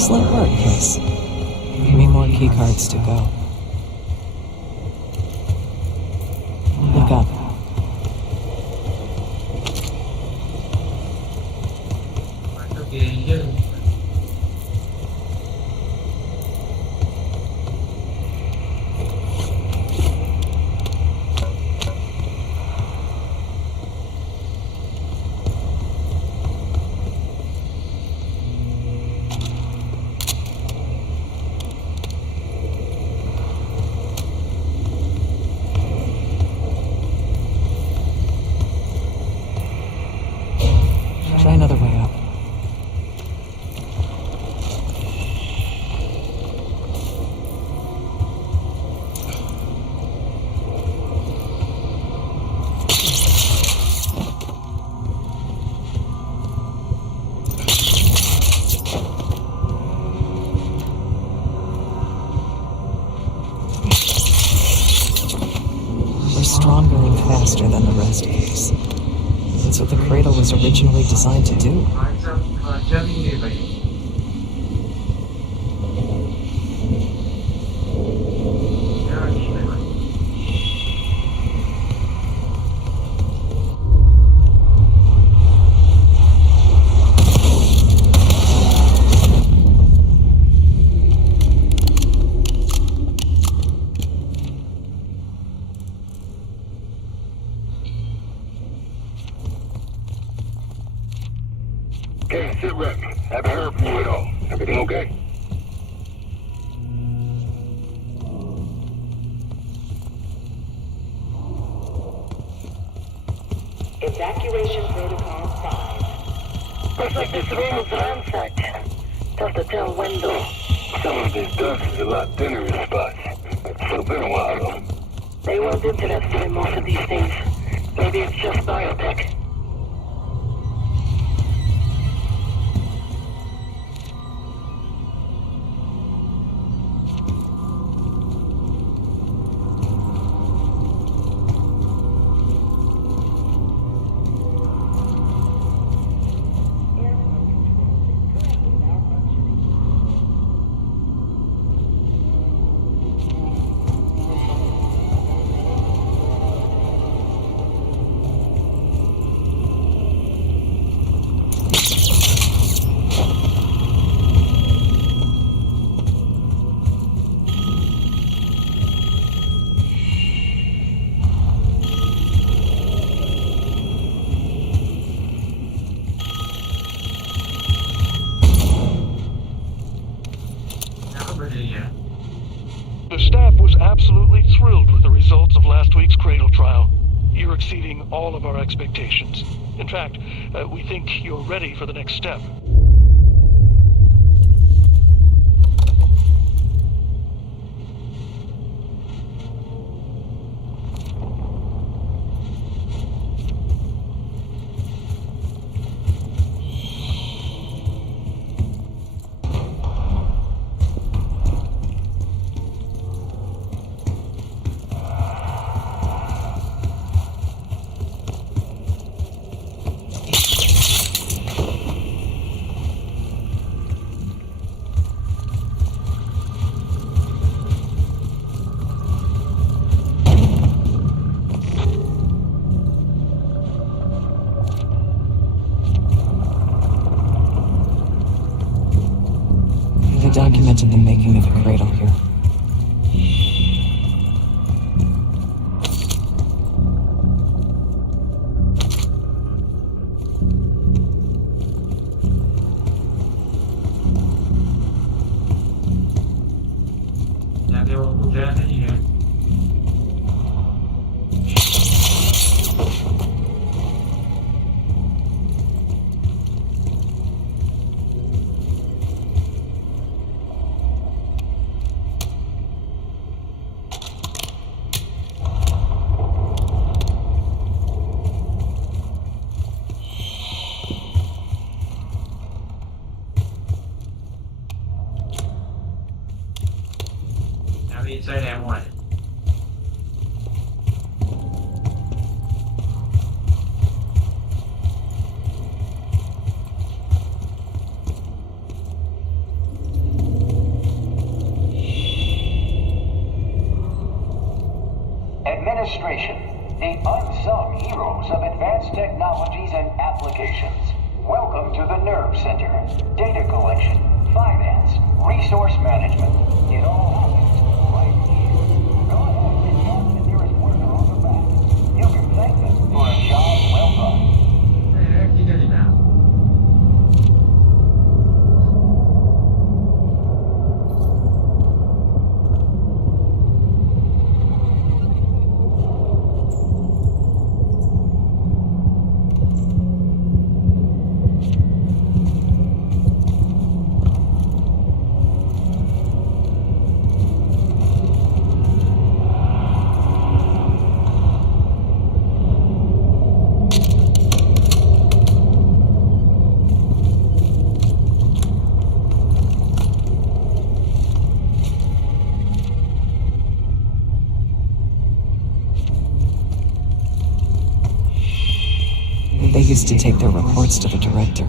Excellent work, Case. 3 more keycards to go. Look up. Try another way up. We're stronger and faster than the rest, Case. That's what the cradle was originally designed to do. Okay, sit rep. Haven't heard from you at all. Everything okay? Evacuation protocol 5. Looks like this room was ransacked. Tough to tell when though. Some of this dust is a lot thinner in spots. It's been a while though. They went into that for most of these things. Maybe it's just biotech. The staff was absolutely thrilled with the results of last week's Cradle trial. You're exceeding all of our expectations. In fact, we think you're ready for the next step. They documented the making of a cradle here. Inside M1. Administration, the unsung heroes of advanced technologies and applications. Welcome to the Nerve Center. Data collection, finance, resource management. It all happens right here. Go ahead and tap the nearest worker on the back. You can thank them for a job well done. They used to take their reports to the director.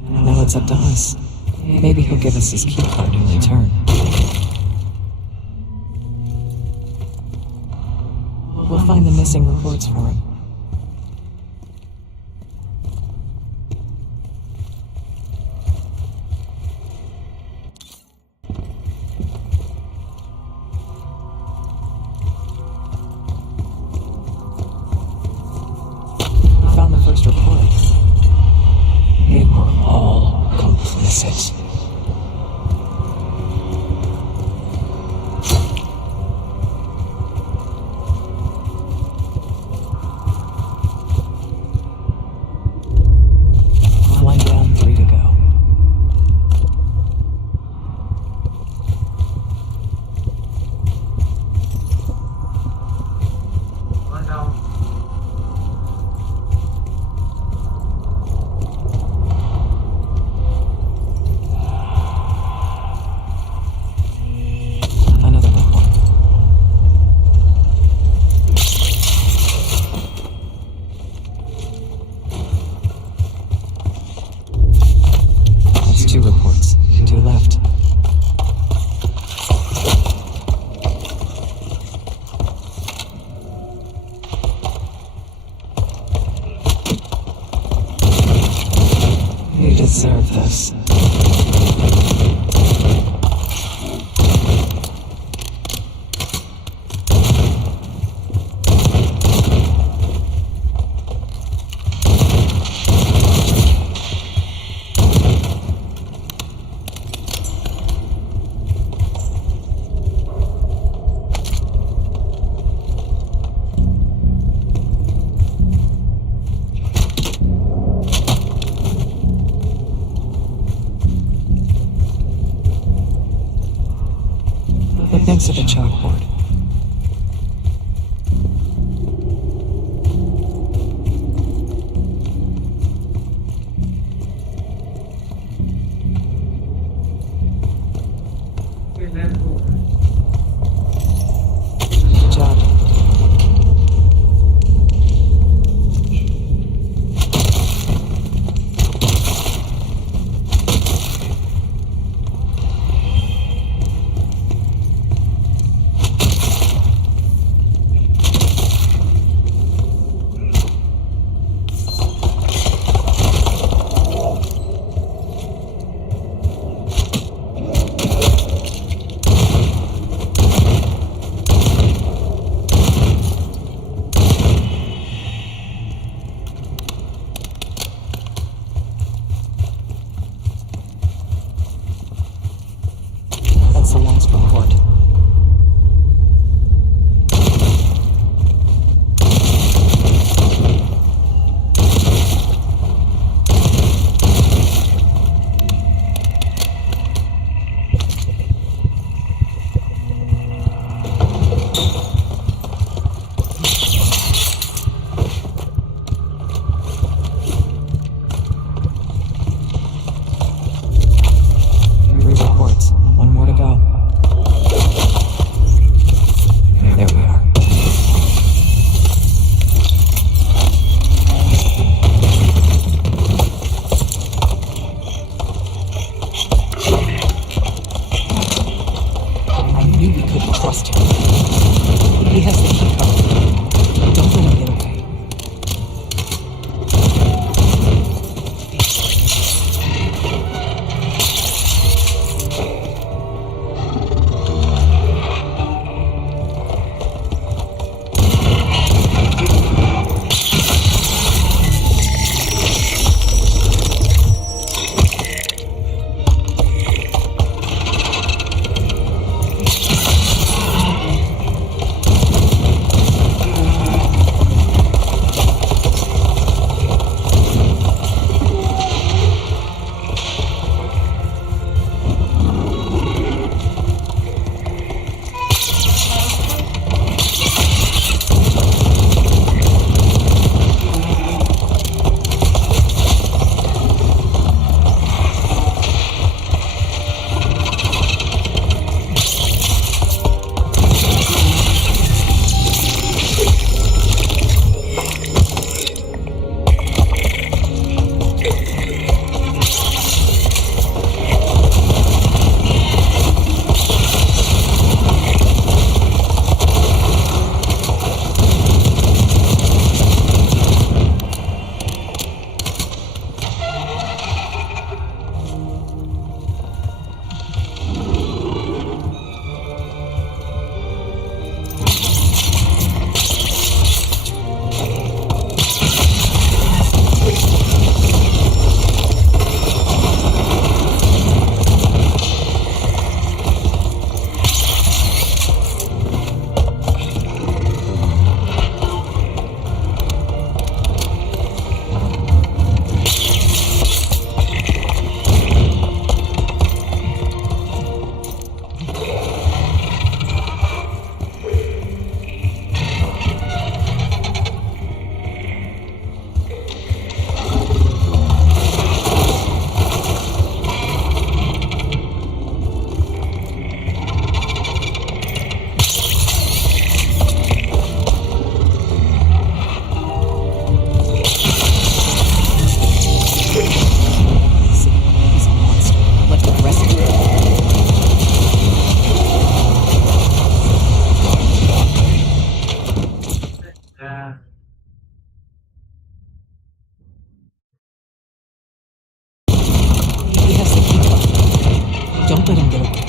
Now it's up to us. Maybe he'll give us his keycard in return. We'll find the missing reports for him. Found the first report. They were all complicit. One down, 3 to go. One down. Another report. That's 2 reports. 2 left. You deserve this. Thanks to the chalkboard. Good job. That's the last report. He has the key card. Let him go.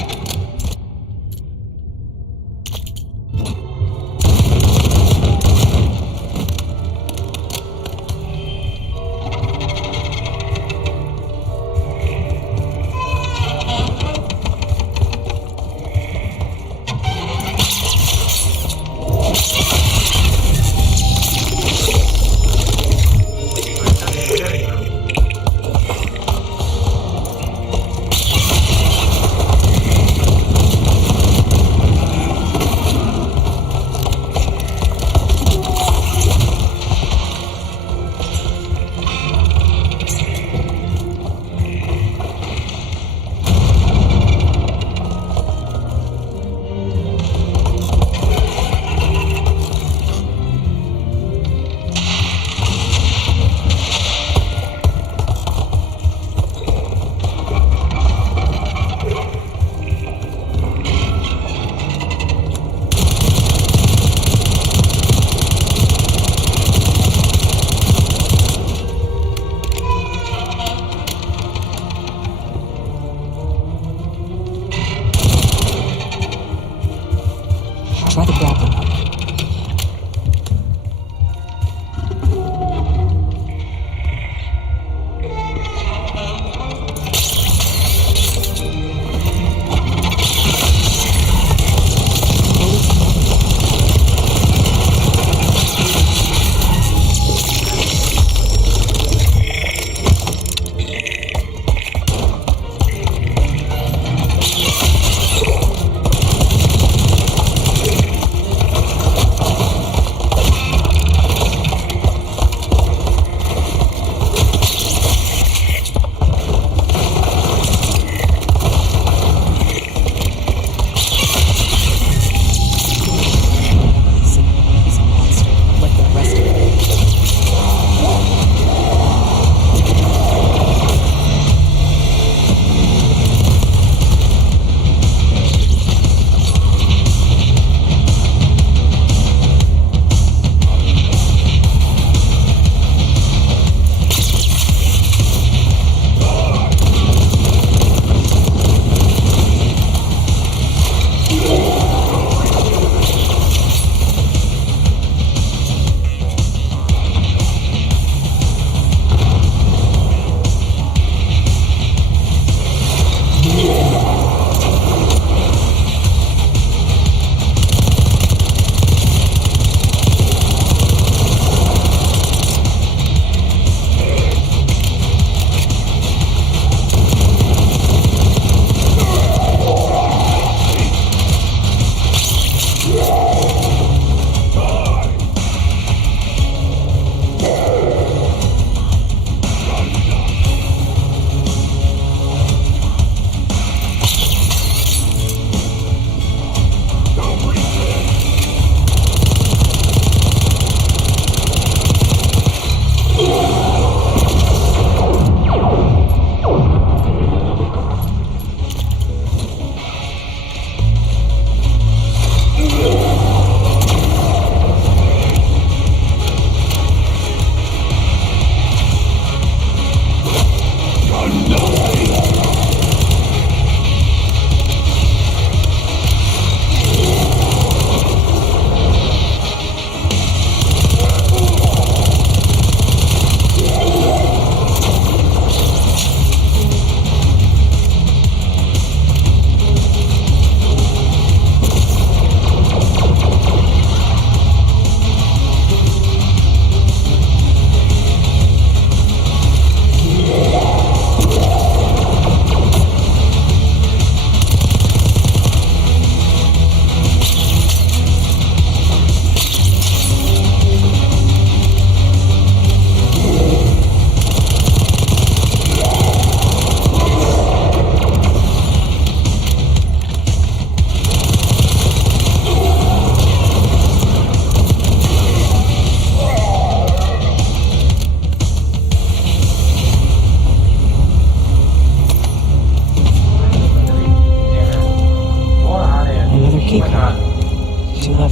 Try the grappling hook.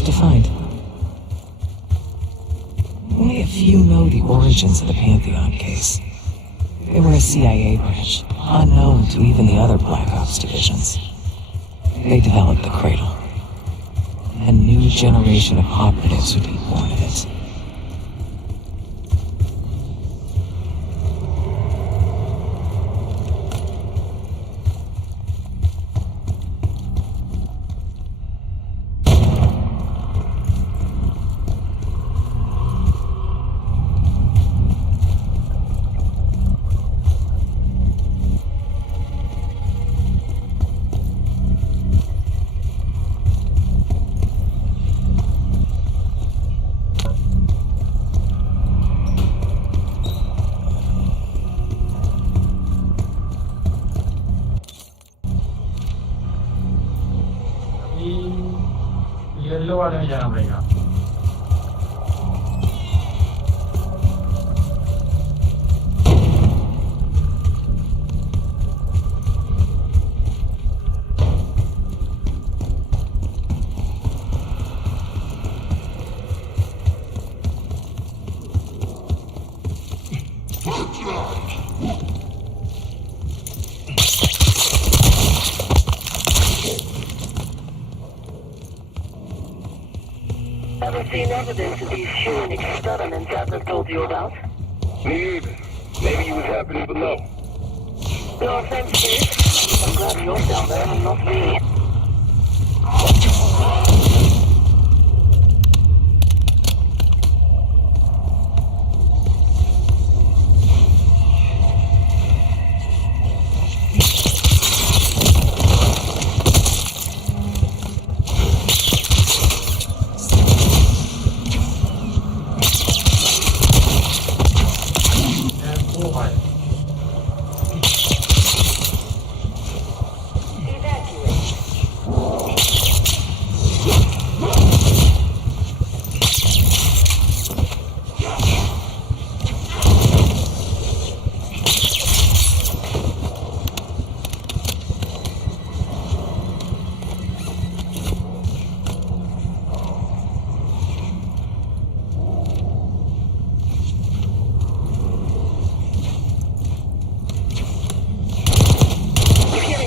To find. Only a few know the origins of the Pantheon case. They were a CIA branch, unknown to even the other Black Ops divisions. They developed the Cradle. A new generation of operatives would be born of it. Yellow वाले में जाना पड़ेगा। Ever seen evidence of these human experiments Adler told you about? Me neither. Maybe he was happening below. No offense, kid. I'm glad you're down there and not me.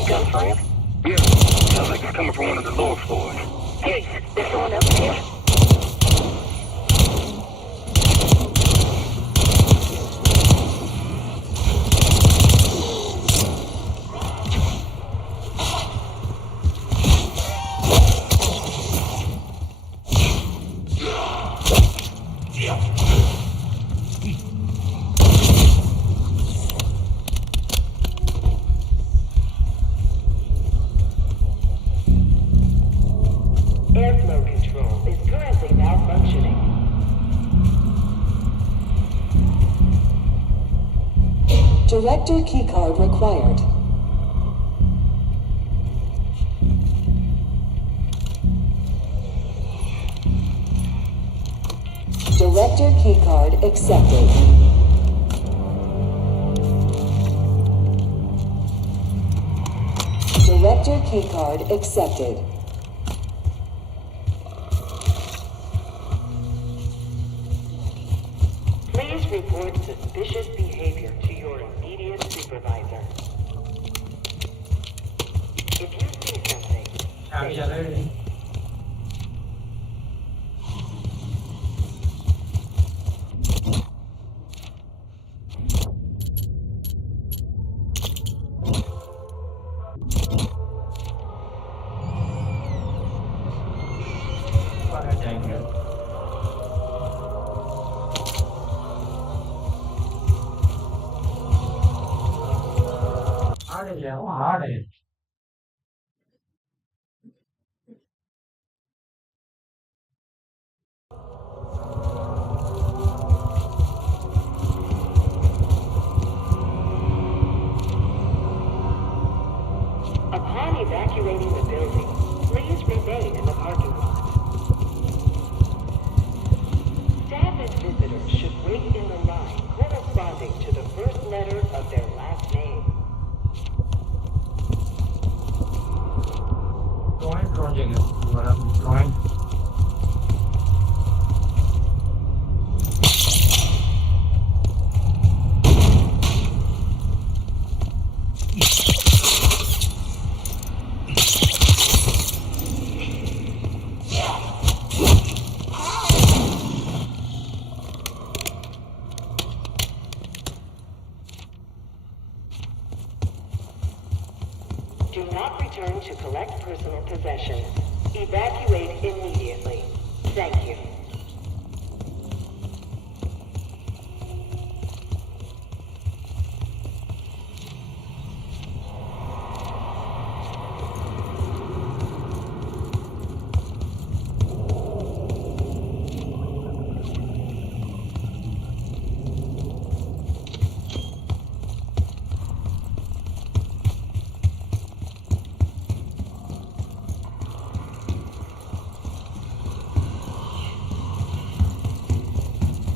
Gunfire? Yeah, sounds like it's coming from one of the lower floors. Hey, there's someone else here? Airflow control is currently malfunctioning. Director keycard required. Director keycard accepted. Director keycard accepted. Please report suspicious behavior to your immediate supervisor. If you see something, say hard है। upon evacuating the building, please remain in the parking lot. Staff and visitors should wait in the line corresponding to the first letter of their last name. Drawing drawing. Do not return to collect personal possessions. Evacuate immediately. Thank you.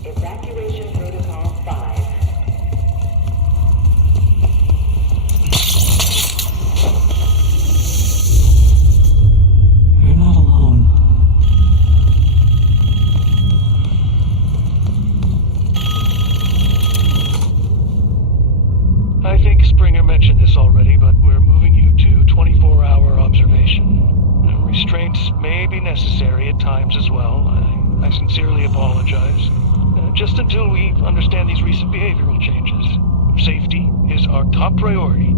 Evacuation Protocol 5. You're not alone. I think Springer mentioned this already, but we're moving you to 24-hour observation. Restraints may be necessary at times as well. I sincerely apologize. Just until we understand these recent behavioral changes. Safety is our top priority.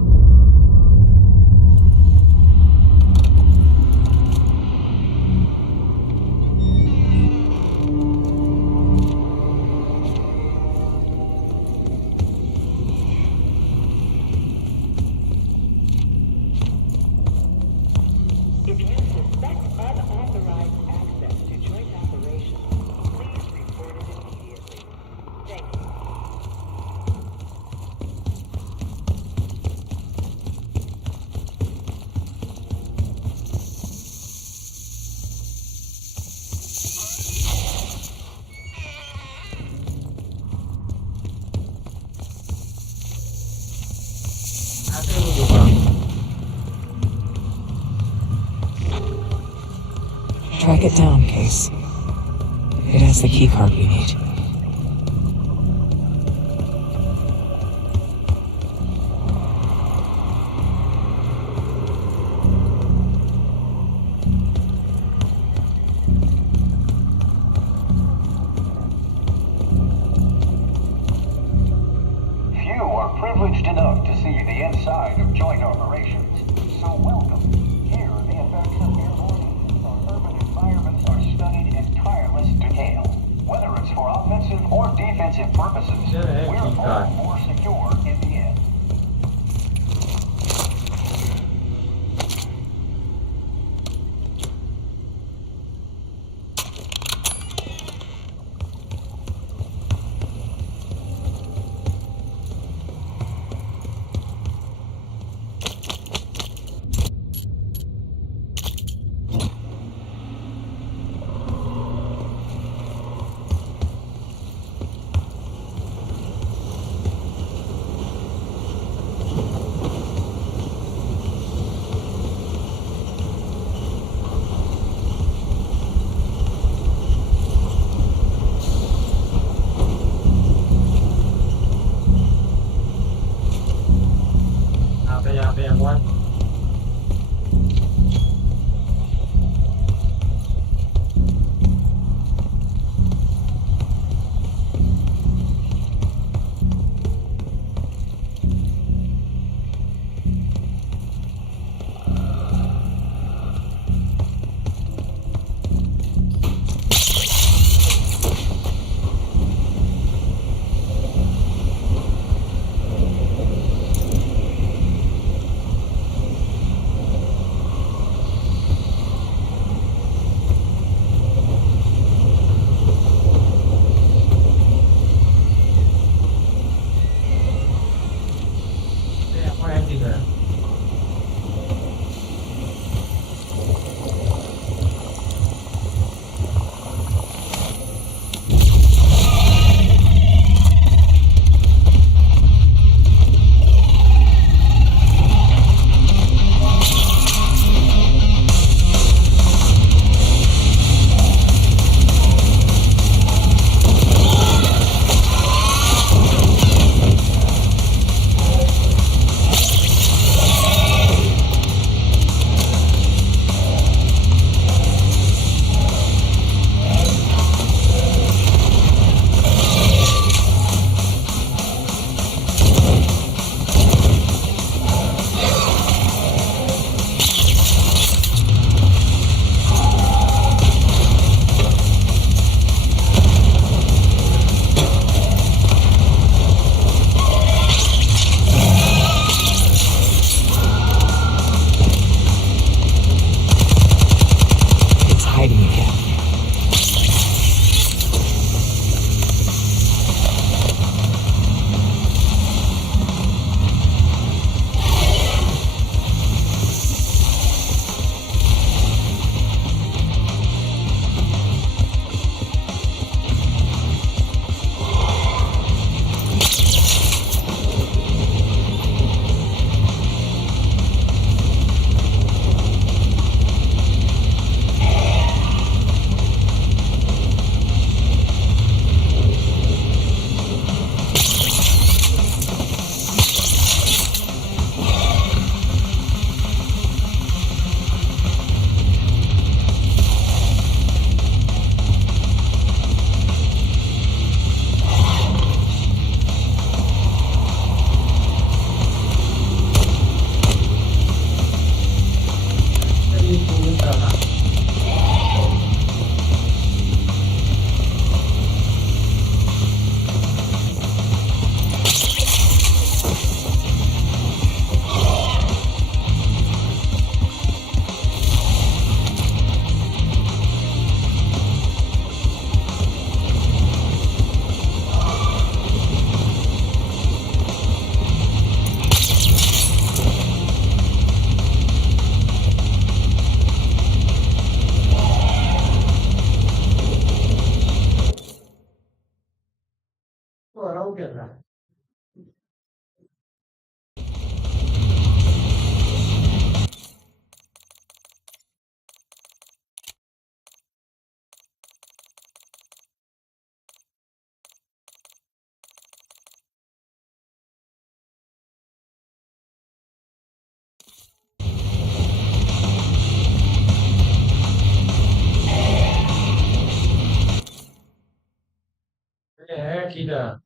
If you suspect unauthorized access to joint operations, please report it immediately. Thank you. Track it down, Case. It has the keycard we need. Few are privileged enough to see the inside of joint operations. So welcome. Here, the effects of airborne our urban environments are studied in tireless detail. Whether it's for offensive or defensive purposes, we're all more secure in the end. इधर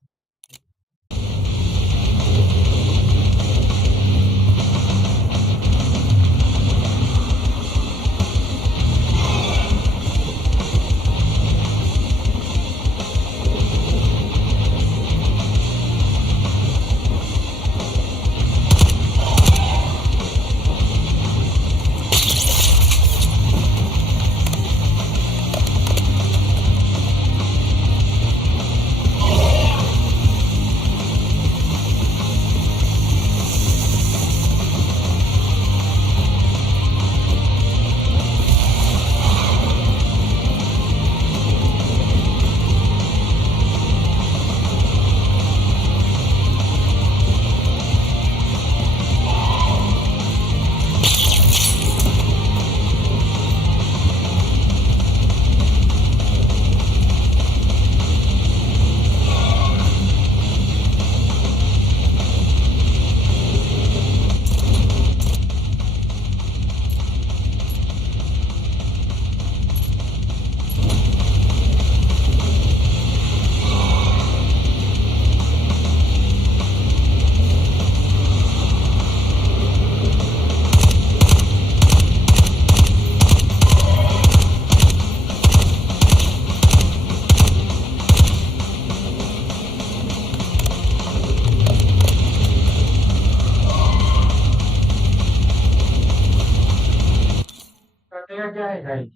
कटेगा क्या है भाई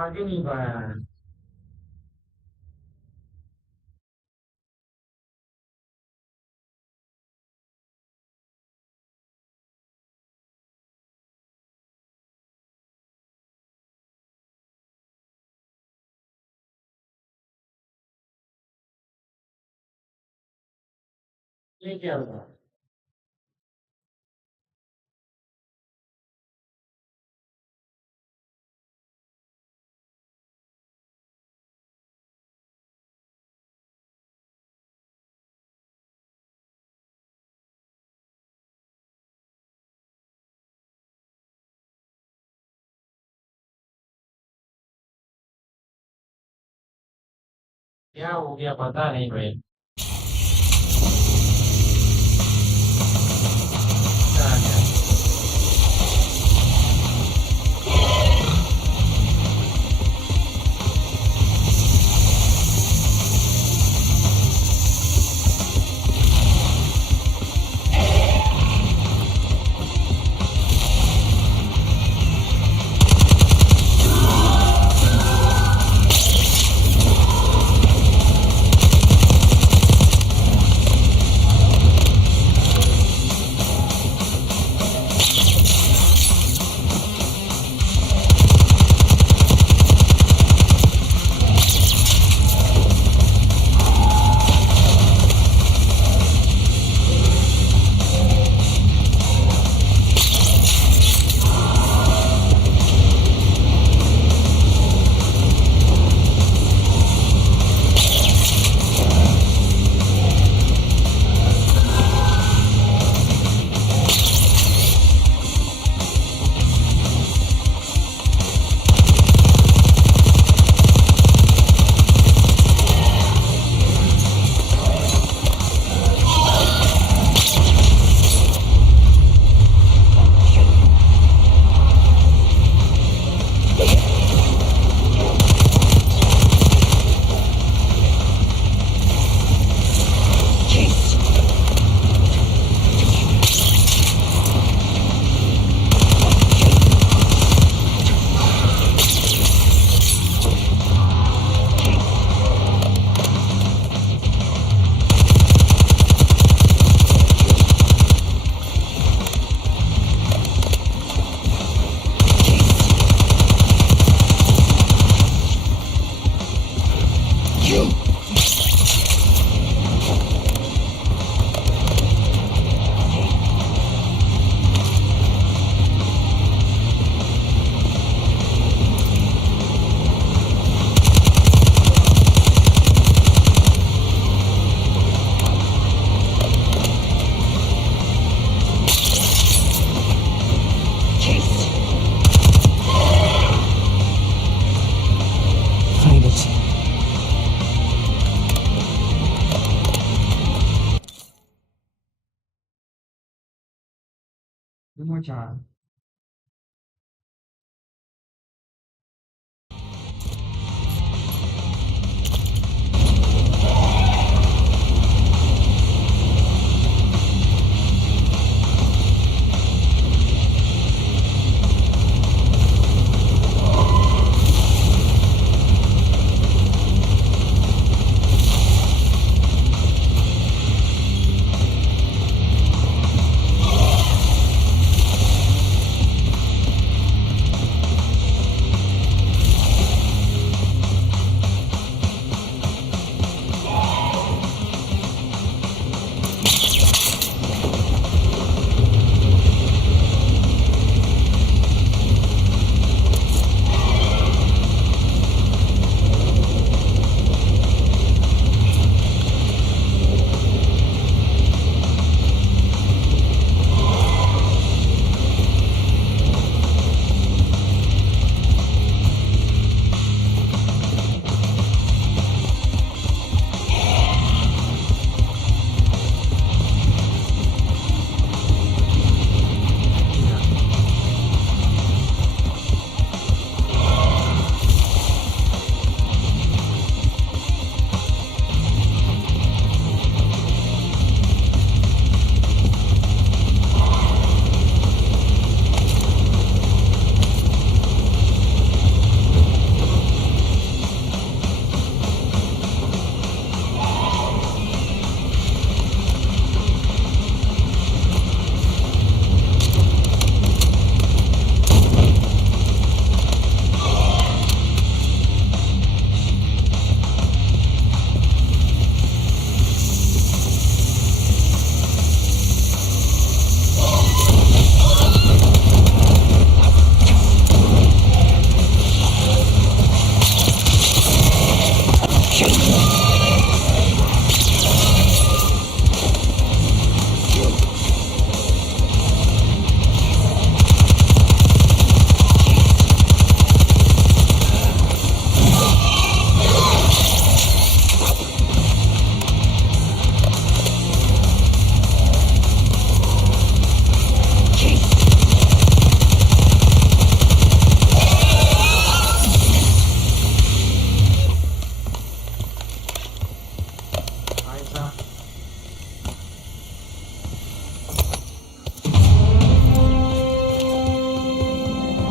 आगे नहीं पाया ये क्या हुआ क्या हो गया पता नहीं भाई क्या आ गया चार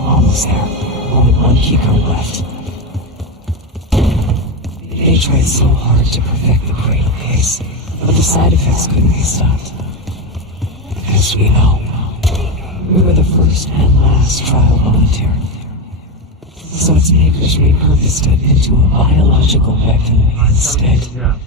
Almost there. Only one keycode left. They tried so hard to perfect the cradle case, but the side effects couldn't be stopped. As we know, we were the first and last trial volunteer. So its makers repurposed it into a biological weapon instead.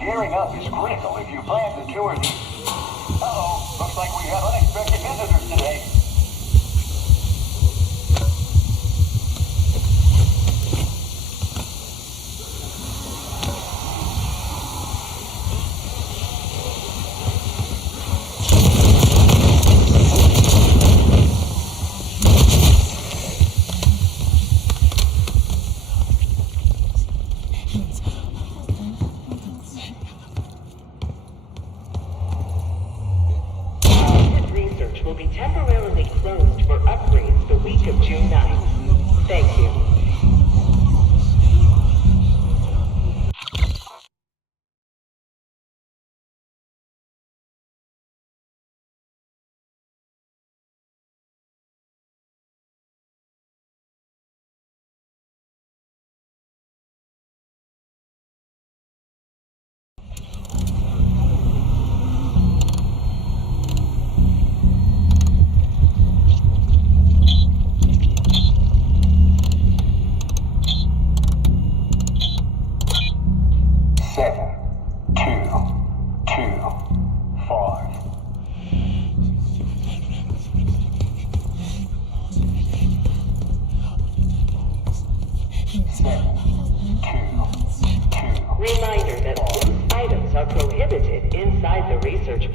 Gearing up is critical if you plan to tour the... Uh-oh, looks like we have unexpected visitors today. Will be temporarily closed for upgrades the week of June 9th. Thank you.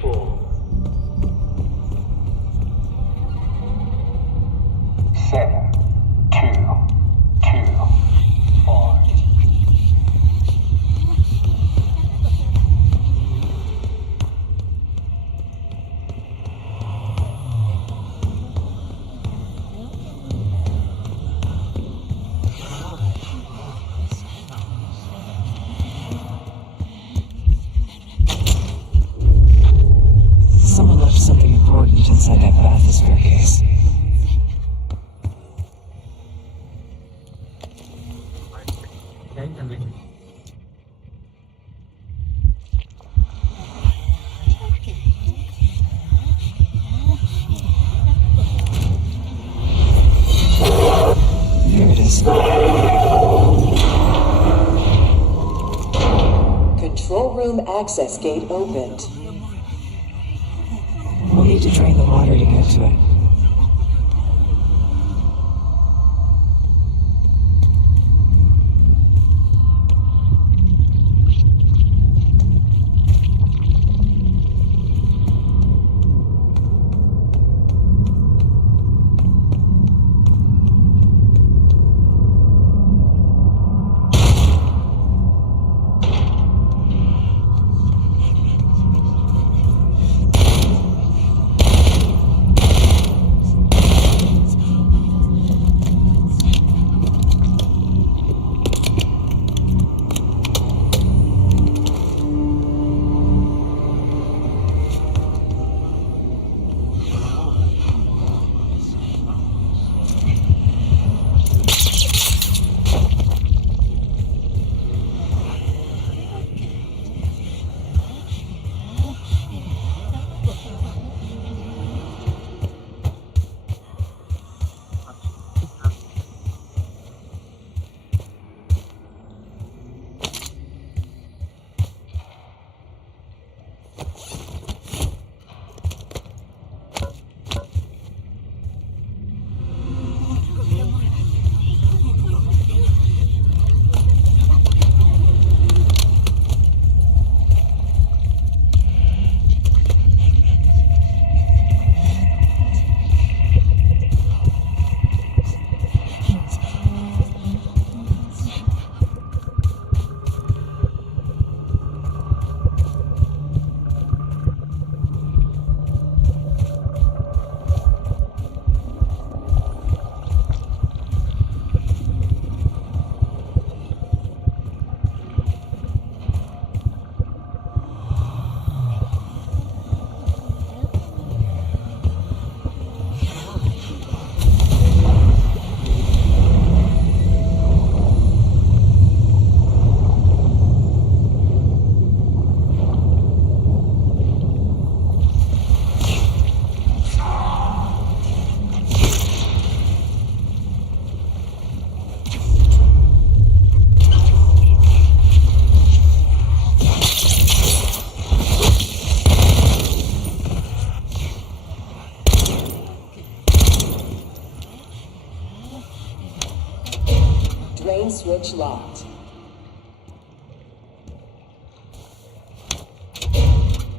4. 7, 2, 2, 5. Someone left something important inside that bathysphere case. Here it is. Control room access gate opened. We'll need to drain the water to get to it. Drain switch locked.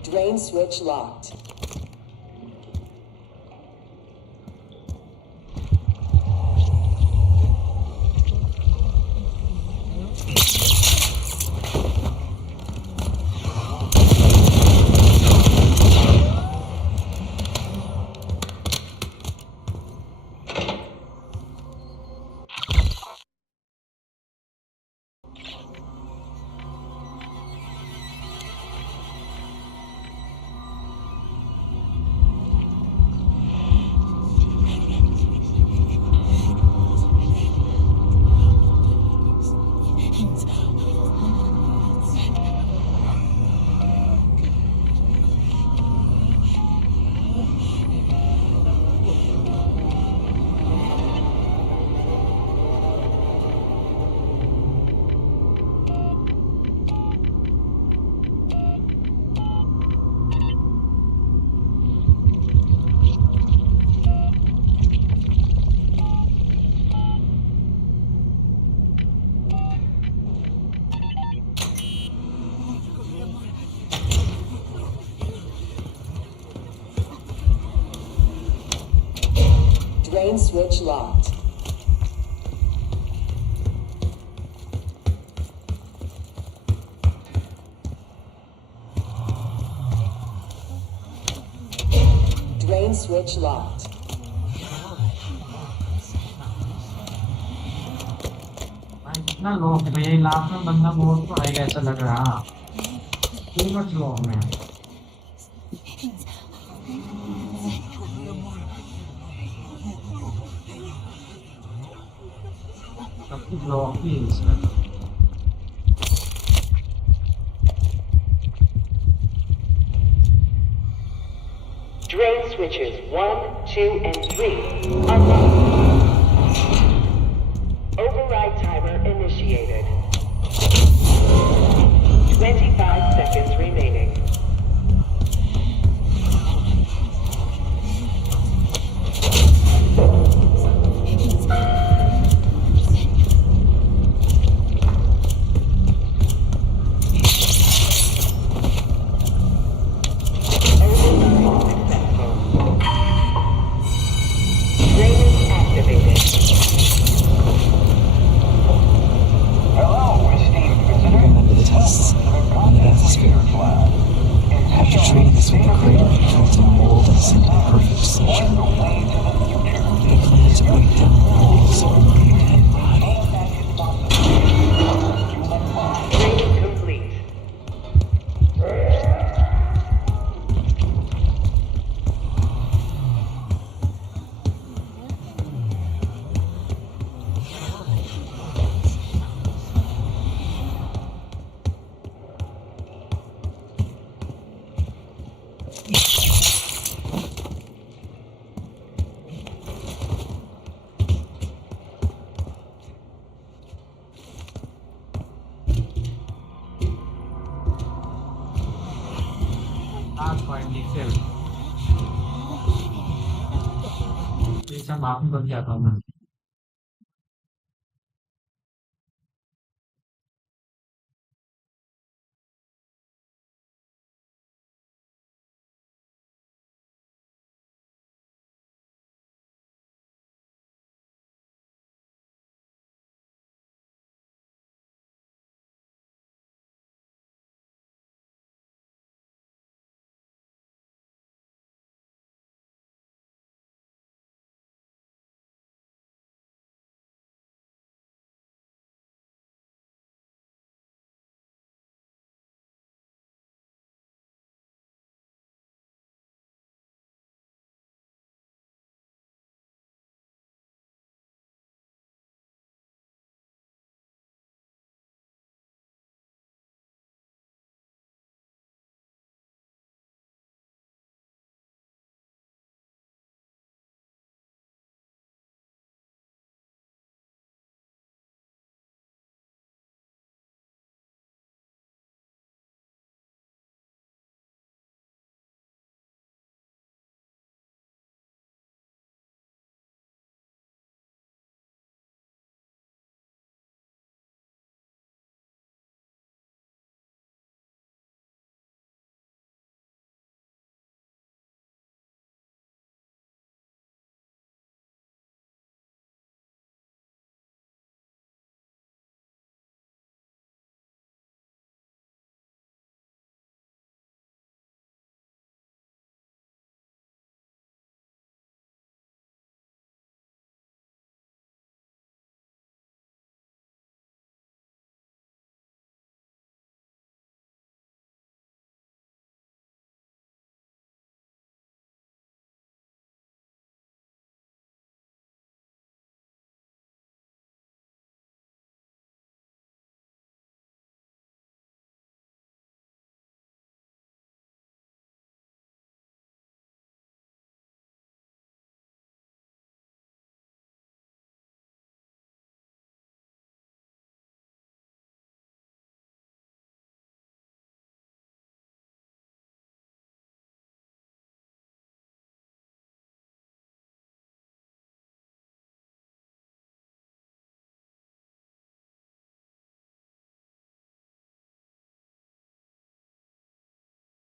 Drain switch locked. Drain switch locked. Drain switch locked. भाई कितना लो है भैया, last में बंदा बहुत तो आएगा ऐसा लग रहा। टू मच लो में सब कुछ लॉक ही है इसका। Drain switches 1, 2, and 3 unlocked. Override timer initiated. 25 seconds remaining. Hello, esteemed visitor. Remember the tests on the atmosphere. After treating us with the crater, we tried to mold us into the perfect solution. They planned to break down walls of a dead body. Training complete. Last finally सेल ऐसा माफी बन जाता हूँ मैं।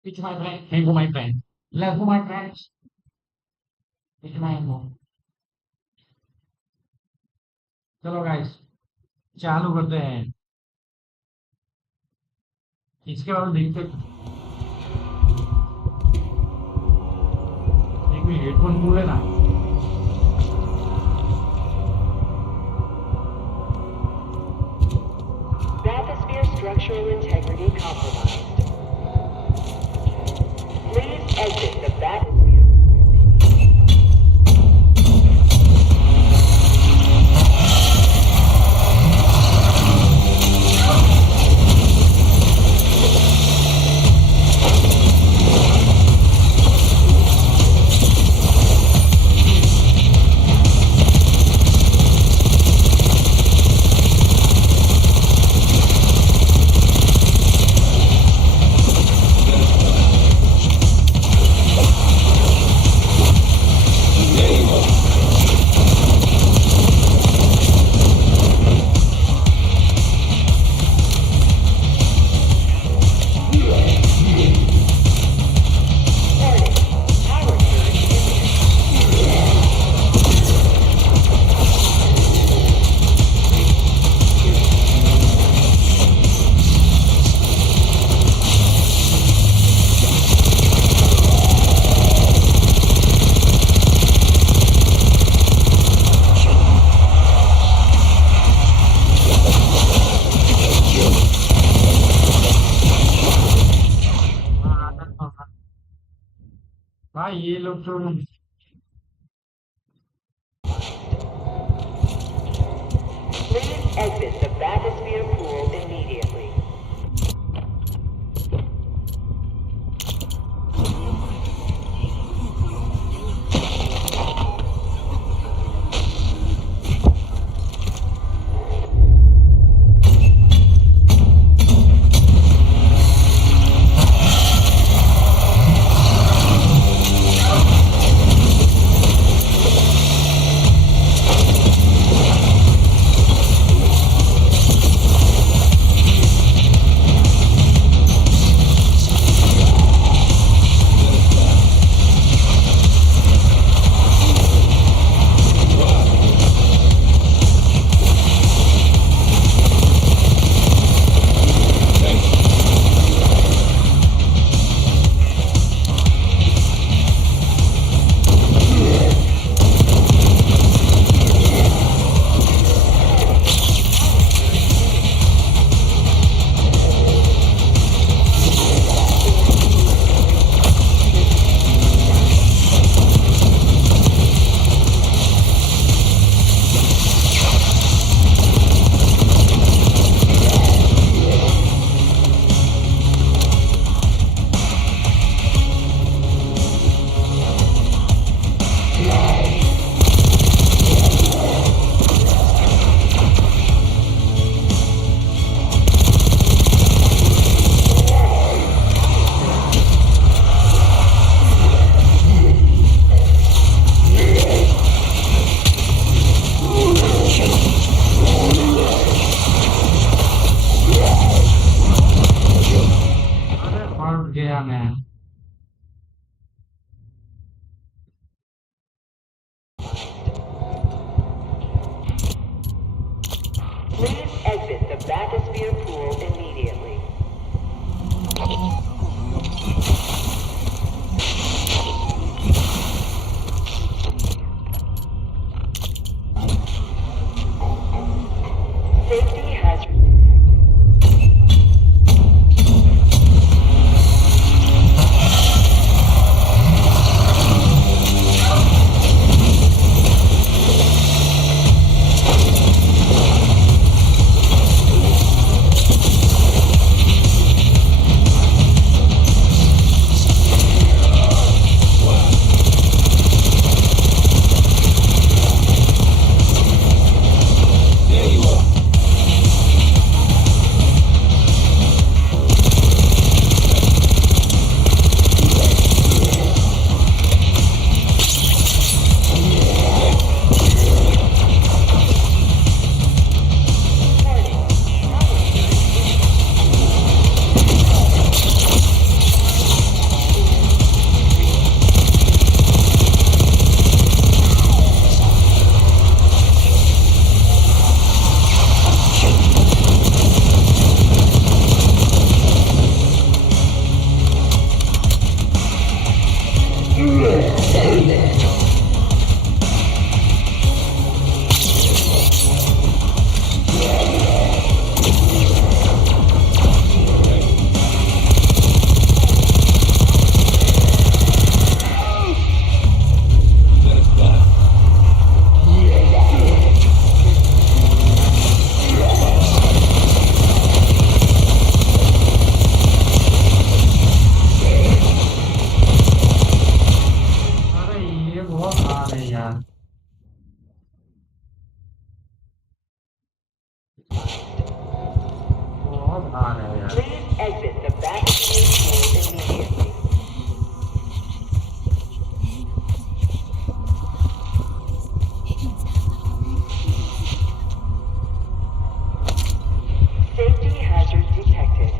It's my friend. Hey, my friend. Love my friends. It's my mom. चलो guys चालू करते हैं। इसके बाद देखते एक भी हेडफोन बोले ना। Bathysphere structural integrity compromised. Please exit the bathysphere. भाई ये लोग तो Please exit the bathysphere pool immediately. अरे ये बहुत आ रहे हैं यार। बहुत आ रहे हैं यार। Please exit the back of your school immediately. Safety hazard detected.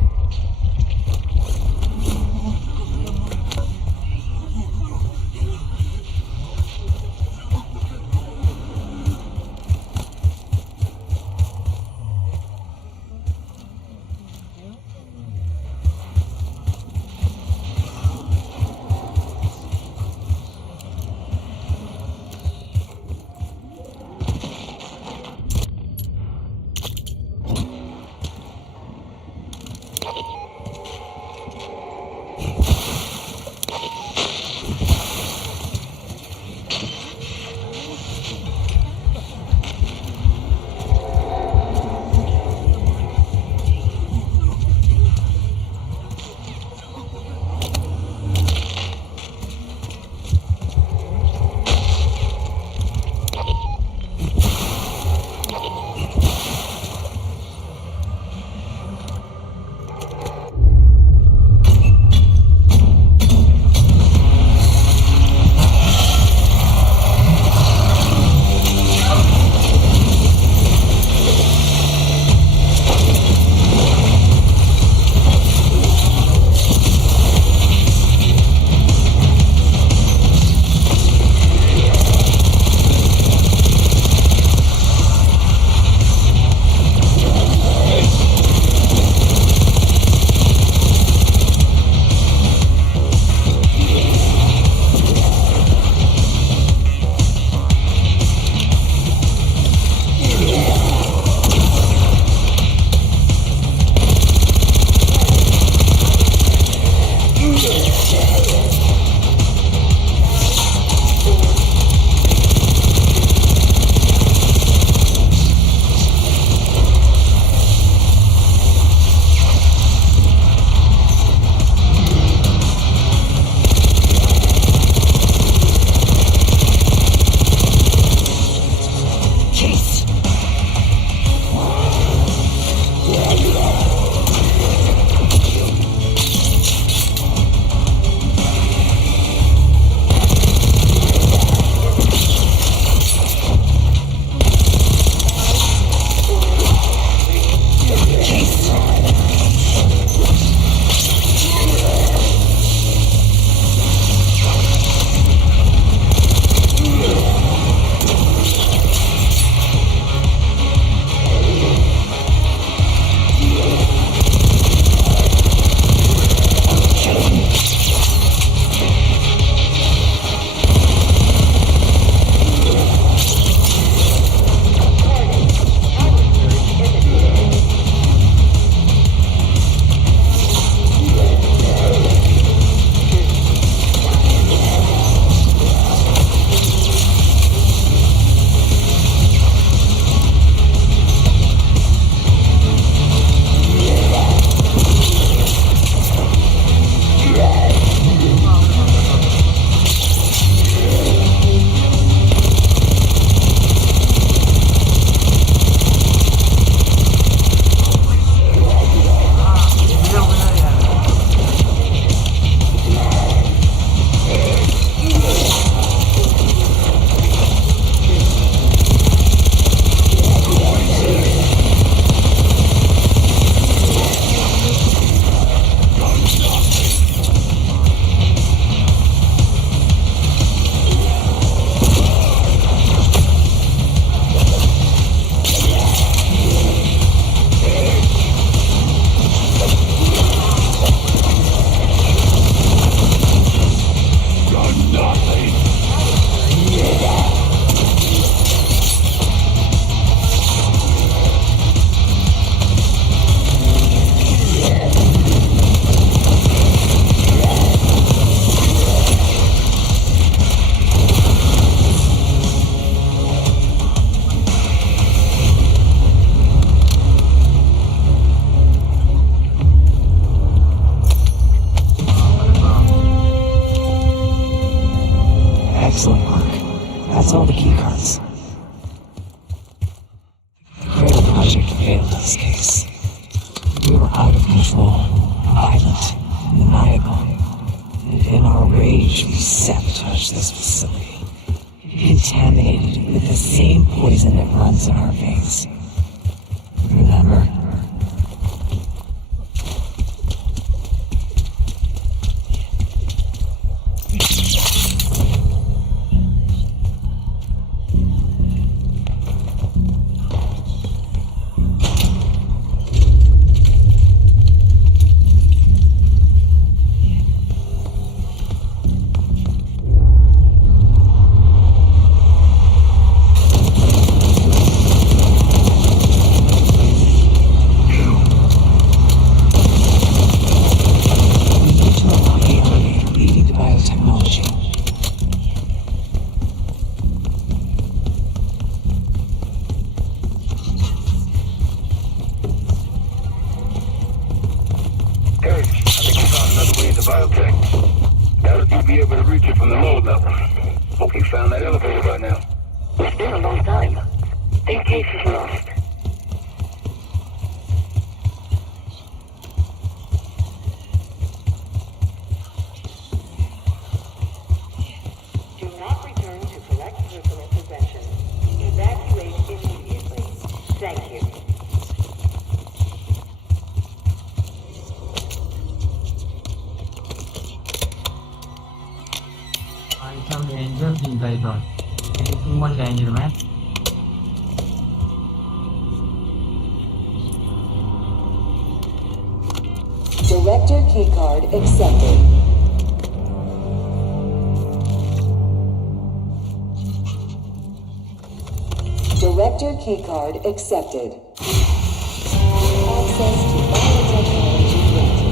Excellent work. That's all the keycards. The Cradle Project failed in this case. We were out of control, violent, maniacal. And in our rage, we sabotaged this facility. Contaminated it with the same poison that runs in our veins. Remember? Some danger things I thought. It is too much danger, man. Director keycard accepted. Director keycard accepted. Access to biotechnology granted.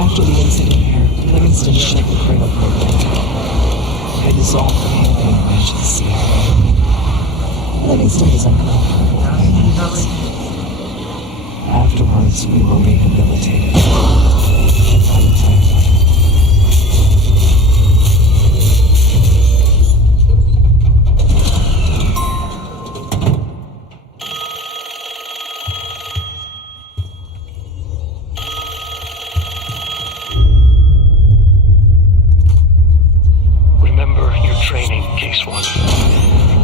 After the incident here, Livingston shut the Cradle program down. They dissolved the emergency. Livingston is uncomfortable. Afterwards, we were rehabilitated. Training, Case 1.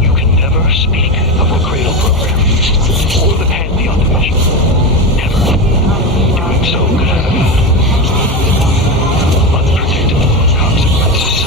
You can never speak of the Cradle program or the Pantheon division. Never. Doing so could have unpredictable consequences.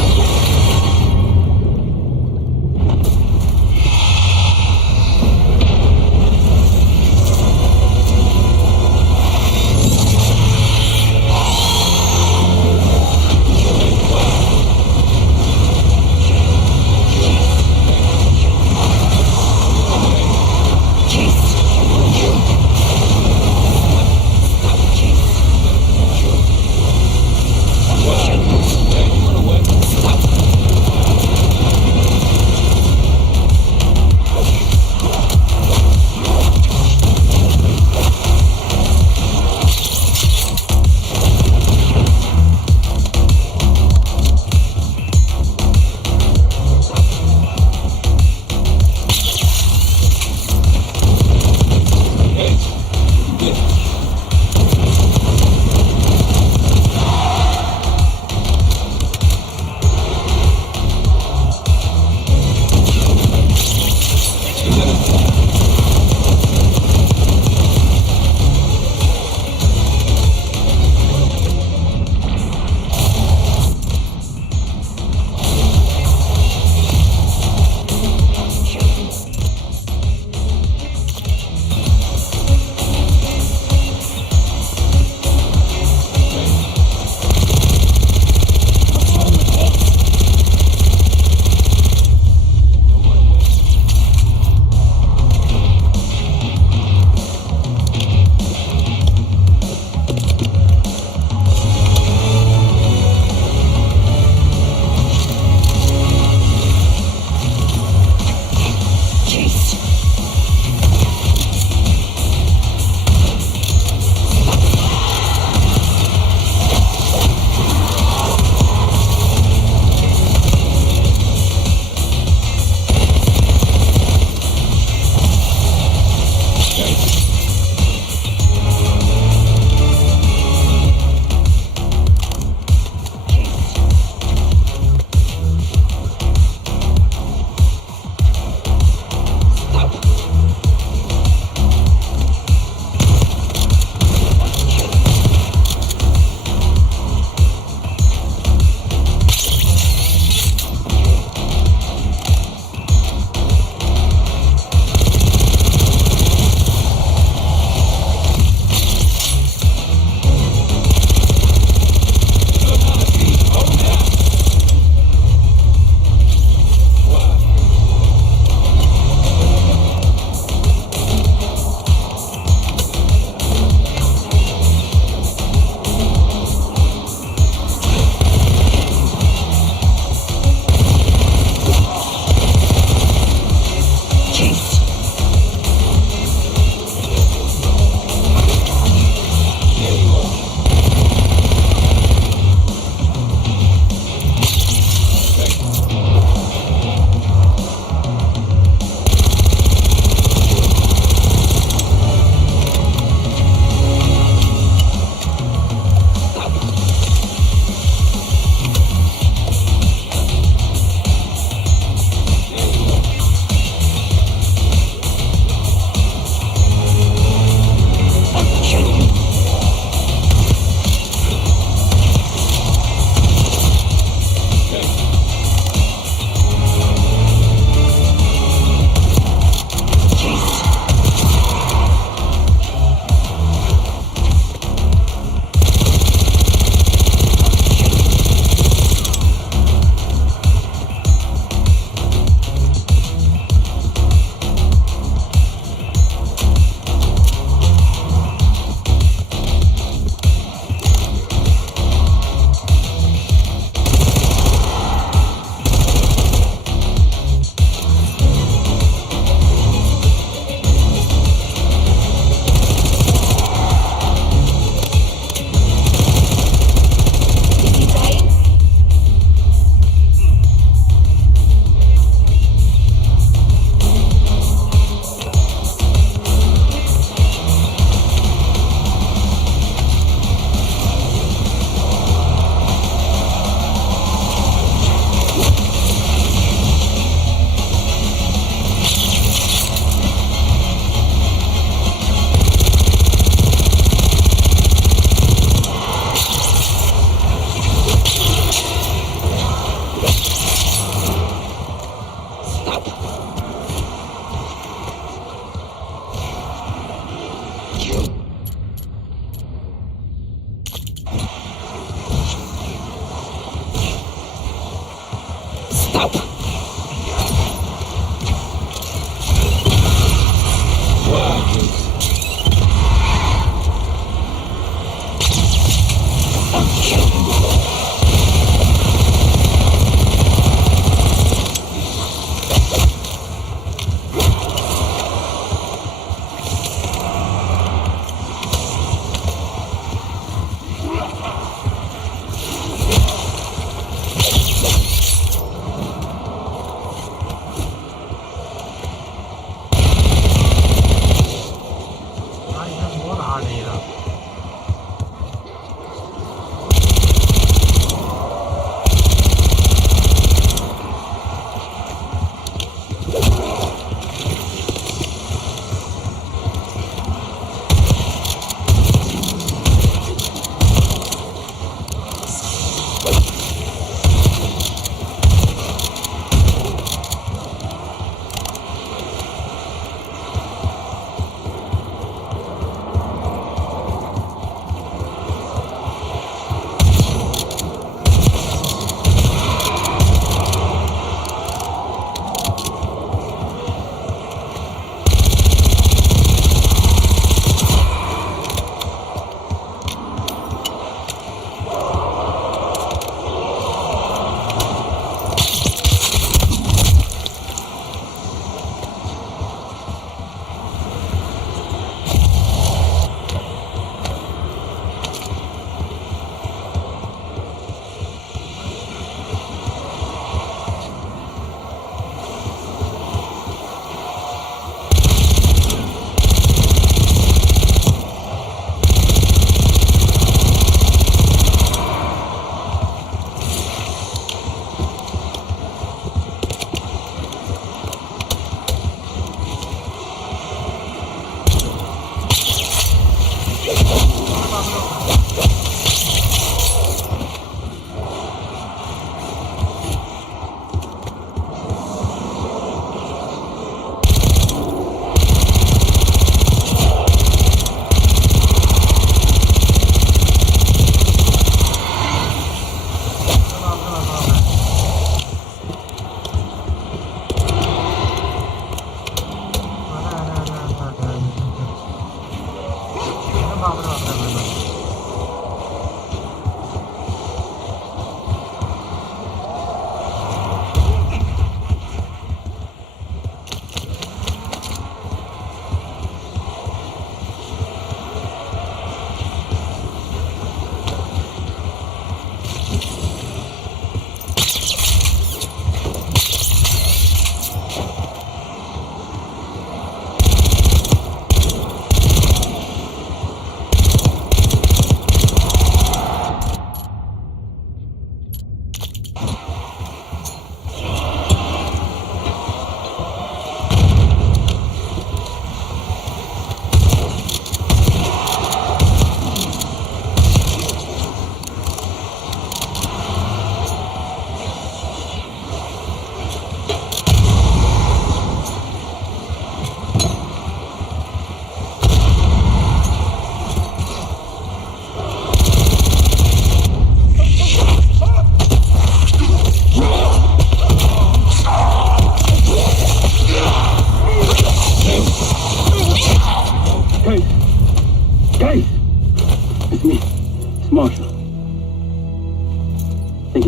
आ नहीं रहा।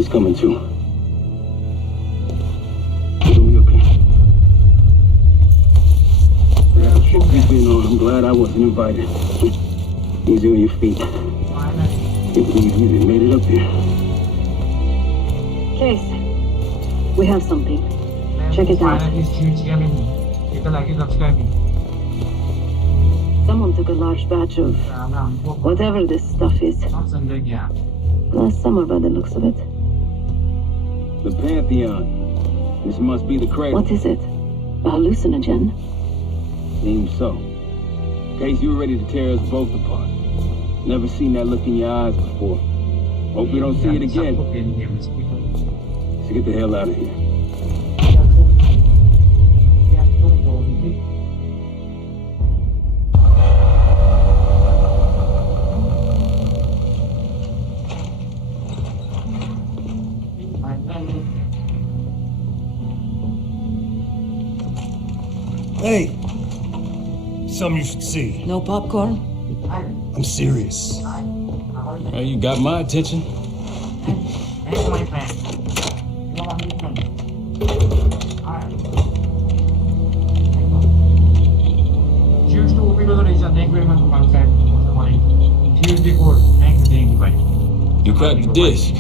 coming too. It'll be okay. That trip you've been on, I'm glad I wasn't invited. Easy on your feet. Can't believe you even made it up here. Case, we have something. Check it out. Someone took a large batch of whatever this stuff is. Last summer by the looks of it. The Pantheon. This must be the cradle. What is it? A hallucinogen? Seems so. Case, you were ready to tear us both apart. Never seen that look in your eyes before. Hope we don't see it again. So get the hell out of here. Hey, something you should see. No popcorn? I'm serious. Well, you got my attention. You cracked the disc.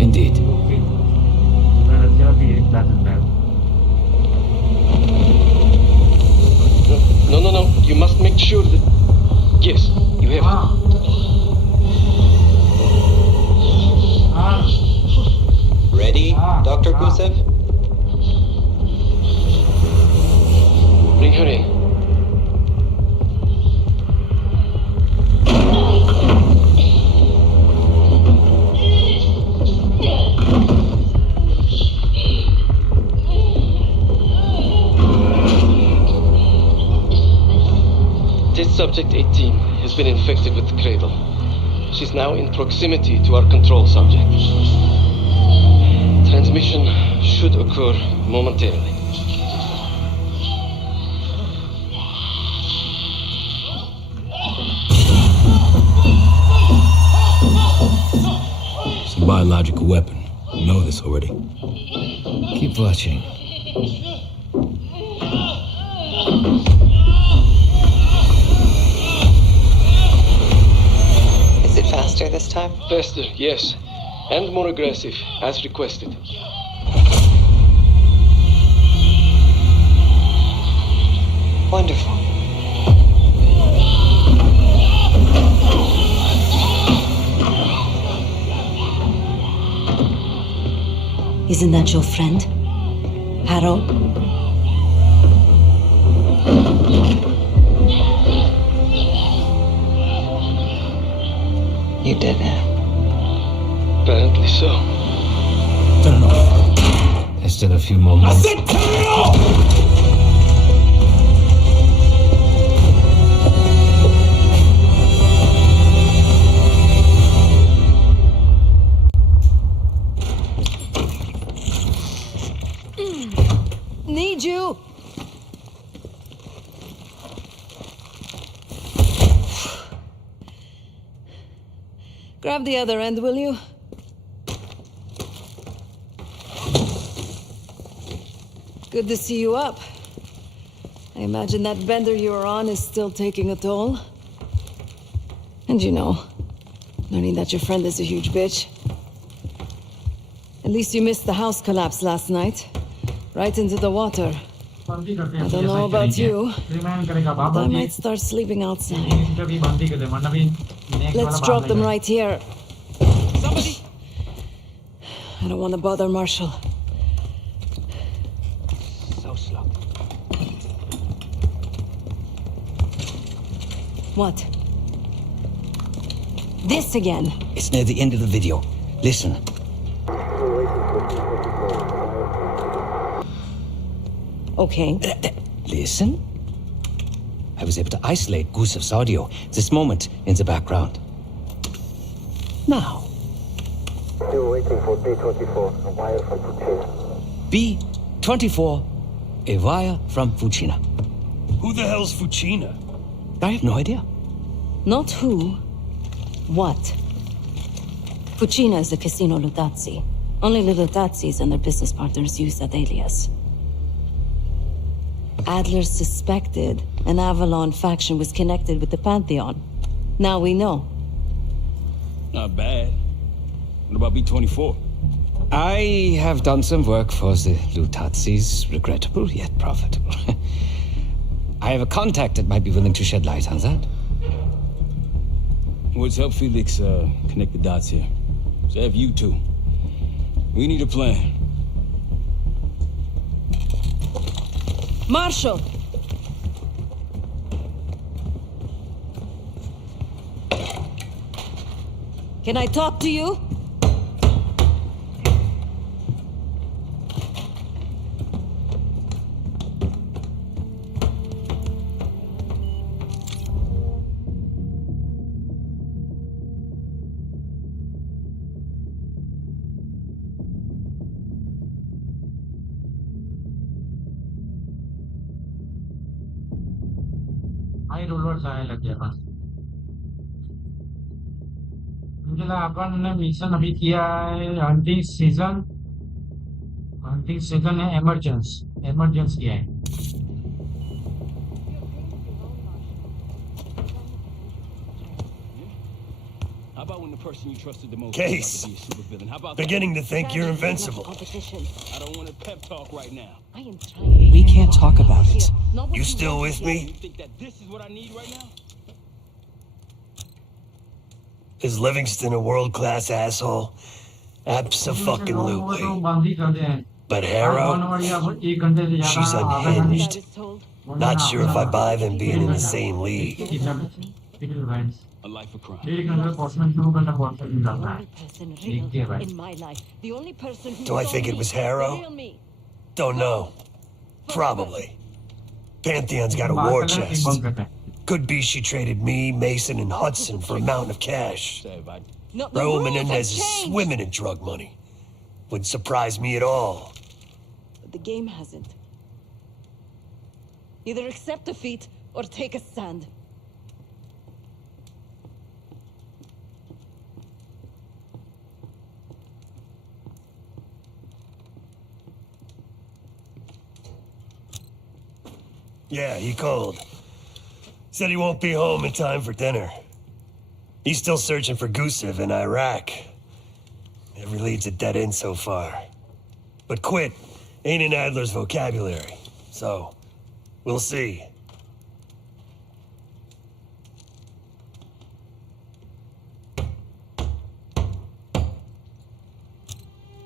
Indeed. No. You must make sure that... Yes. You hear it? Ready, Dr. Gusev? Bring her in. Subject 18 has been infected with the cradle. She's now in proximity to our control subject. Transmission should occur momentarily. It's a biological weapon. You know this already. Keep watching. Faster this time? Faster, yes. And more aggressive, as requested. Wonderful. Isn't that your friend? Harold? You did it. Apparently so. Turn it off. There's still a few more minutes. I said turn it off! Need you! Grab the other end, will you? Good to see you up. I imagine that bender you were on is still taking a toll. And you know, learning that your friend is a huge bitch. At least you missed the house collapse last night. Right into the water. I don't know about you, but I might start sleeping outside. Let's drop them right here. Somebody! I don't want to bother Marshall. So slow. What? This again? It's near the end of the video. Listen. Okay. Listen. I was able to isolate Gusev's audio. This moment in the background. Now. Still waiting for B-24, a wire from Fucina. B-24, a wire from Fucina. Who the hell's Fucina? I have no idea. Not who. What? Fucina is a casino Lutazzi. Only the Lutazzis and their business partners use that alias. Adler suspected an Avalon faction was connected with the Pantheon. Now we know. Not bad. What about B-24? I have done some work for the Lutazzis, regrettable yet profitable. I have a contact that might be willing to shed light on that. Let's help Felix connect the dots here. So have you two. We need a plan. Marshall! Can I talk to you? High rollers आने लग गया बस मुझे लगा अपन ने mission अभी किया है हंटिंग सीजन है एमरजेंस किया है How about when the person you trusted the most Case. to be a supervillain? How about Beginning that? to think you're invincible. I don't want to pep talk right now. We can't talk about it. You still with You me? think that this is what I need right now? Is Livingston a world-class asshole? Abso-fucking-lutely. But Harrow? She's unhinged. Not sure if I buy them being in the same league. A life of crime. Do I think it was Harrow? Don't know. Probably. Pantheon's got a war chest. Could be she traded me, Mason, and Hudson for a mountain of cash. Raul Menendez is swimming in drug money. Wouldn't surprise me at all. But the game hasn't. Either accept defeat or take a stand. Yeah, he called. Said he won't be home in time for dinner. He's still searching for Gusev in Iraq. Every lead's a dead end so far. But quit ain't in Adler's vocabulary, so we'll see.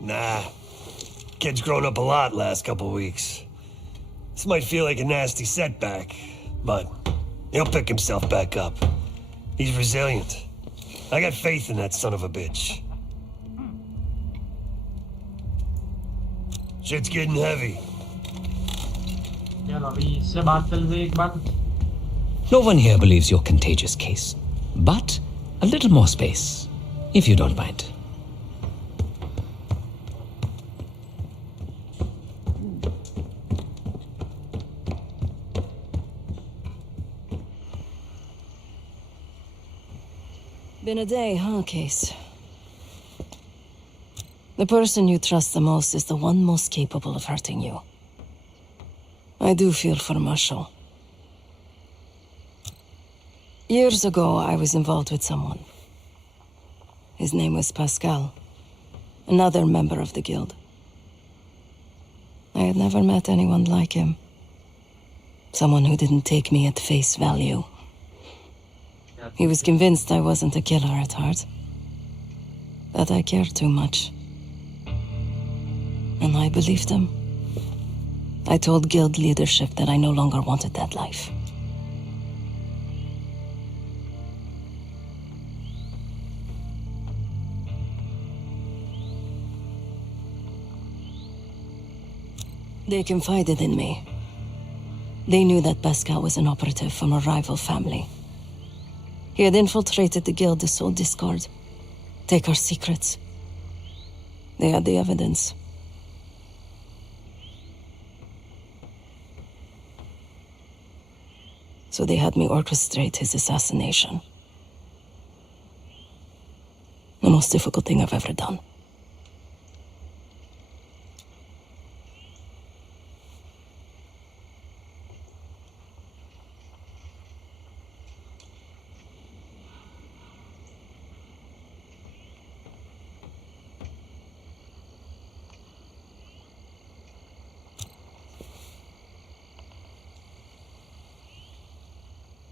Nah. Kid's grown up a lot last couple weeks. This might feel like a nasty setback, but he'll pick himself back up. He's resilient. I got faith in that son of a bitch. Shit's getting heavy. No one here believes you're contagious, Case. But a little more space, if you don't mind. Been a day, huh, Case? The person you trust the most is the one most capable of hurting you. I do feel for Marshall. Years ago, I was involved with someone. His name was Pascal, another member of the guild. I had never met anyone like him. Someone who didn't take me at face value. He was convinced I wasn't a killer at heart. That I cared too much. And I believed him. I told guild leadership that I no longer wanted that life. They confided in me. They knew that Pascal was an operative from a rival family. He had infiltrated the guild to sow discord, take our secrets. They had the evidence. So they had me orchestrate his assassination. The most difficult thing I've ever done.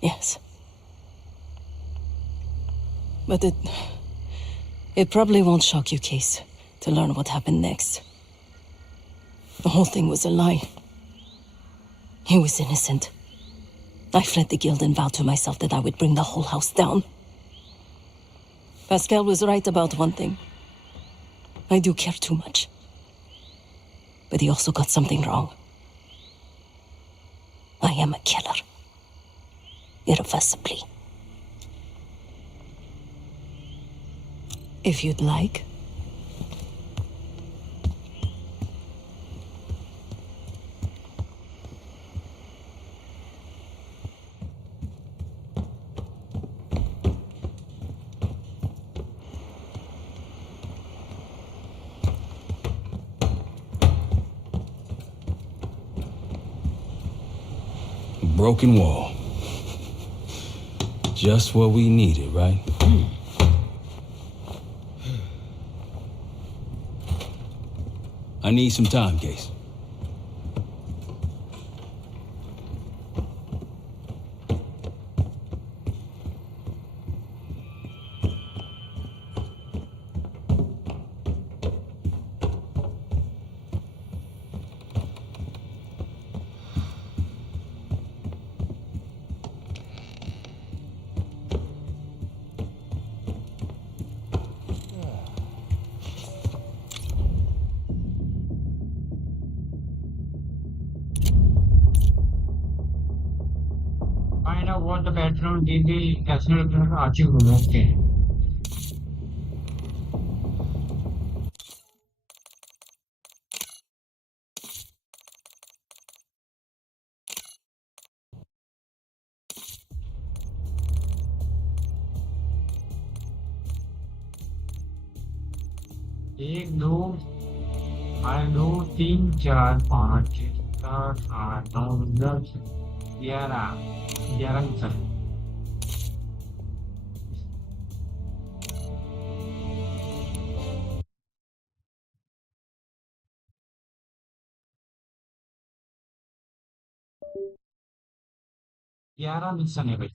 Yes. But it probably won't shock you, Case, to learn what happened next. The whole thing was a lie. He was innocent. I fled the guild and vowed to myself that I would bring the whole house down. Pascal was right about one thing. I do care too much. But he also got something wrong. I am a killer. Irreversibly. If you'd like. Broken wall. Just what we needed, right? I need some time, Case. तो petrol diesel कैसे अच्छी घूमते हैं। एक दो आठ दो तीन चार पाँच छः सात आठ नौ दस ग्यारह 11 सर 11 मिशन है भाई।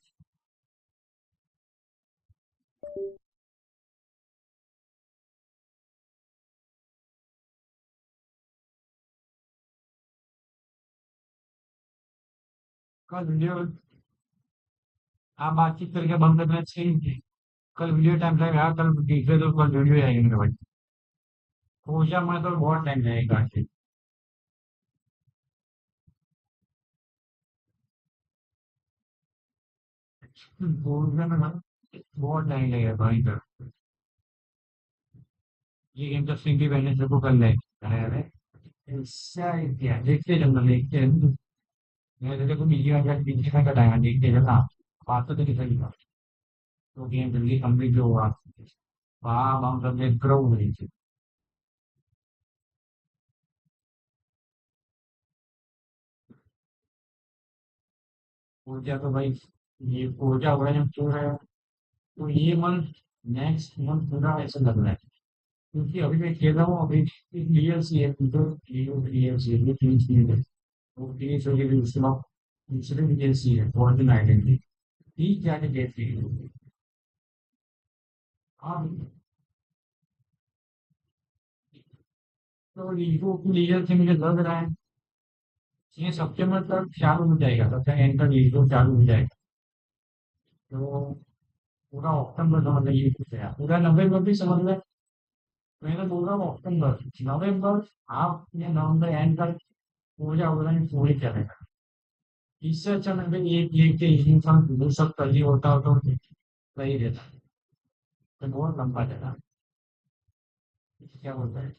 कल वीडियो आप बातचीत करके बंद करना चाहिए। कल वीडियो टाइम लगेगा, कल दूसरे तो कल वीडियो आएगी मेरे भाई। पूजा में तो बहुत टाइम लगेगा। पूजा में ना बहुत टाइम लगेगा भाई का। ये गेम तो सिंह भी पहले से को कर ले अरे ऐसा है क्या, देखते जब देखते हैं। मैं तो देखो बीजी में बीजी में कटाया देखते जब ना बात तो किसी की बात। तो गेम जल्दी कंप्लीट जो हुआ वहाँ हम सब ग्रो हुई थी। पूजा तो भाई ये पूजा हो रहा है पूरा। तो ये मंथ नेक्स्ट मंथ पूरा ऐसा लग रहा है क्योंकि अभी मैं खेल रहा हूँ अभी डीएलसी है तो डीएलसी है ये तीन चीज है। वो तीन सौ के उसके बाद दूसरे डीएलसी है ऑरिजिन आइडेंटिटी तीन क्या कहते हैं। हाँ तो लीगो लीगल से मुझे लग रहा है ये सितंबर तक चालू हो जाएगा तब तक एंड तक लीगो चालू हो जाएगा। तो पूरा अक्टूबर समझ लो ये कुछ है पूरा नवंबर भी समझ लो। मैं तो बोल रहा हूँ अक्टूबर नवंबर आप ये नवंबर एंड तक पूजा हो रहा है पूरी चलेगा। इससे अच्छा मैं भी एक लीग के इंसान दो सब कर ही होता हो तो सही रहता। तो बहुत लंबा चला क्या बोलता है।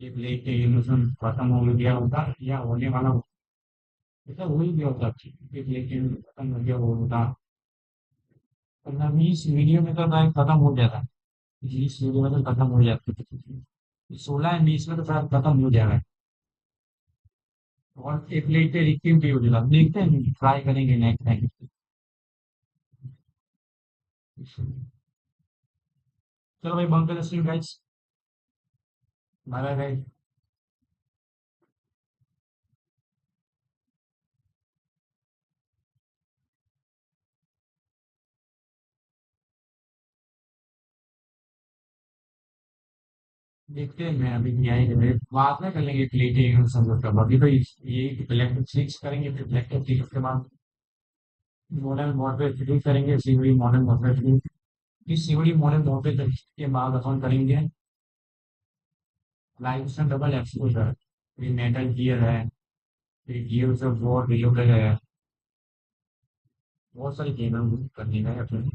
एक लीग के इमोशन खत्म हो गया होता या होने वाला होता ऐसा हो ही गया होता। एक लीग के खत्म हो गया वो होता 15-20 वीडियो में तो भाई खत्म हो जाता। 20 वीडियो में तो खत्म हो जाता 16 या 20 में तो शायद खत्म हो जाएगा। और एक लीग के रिक्यूब भी हो जाएगा देखते हैं ट्राई करेंगे नेक्स्ट टाइम। चलो भाई बंद कर stream guys. Bye bye guys. देखते हैं मैं अभी क्या ही करें बाद में कर लेंगे प्लेटिंग सब का अभी तो ये इलेक्ट्रिक स्विच करेंगे फिर इलेक्ट्रिक स्विच उसके बाद मॉडर्न मॉडरेट फिटिंग करेंगे सीवड़ी मॉडर्न मॉडरेट फिटिंग। इस सीवड़ी मॉडर्न मॉडरेट के बाद अपन करेंगे लाइफ में डबल एक्सपोजर फिर मेटल गियर है फिर गियर ऑफ वॉर रिलोडेड है। बहुत सारी गेम है करनी है अपने।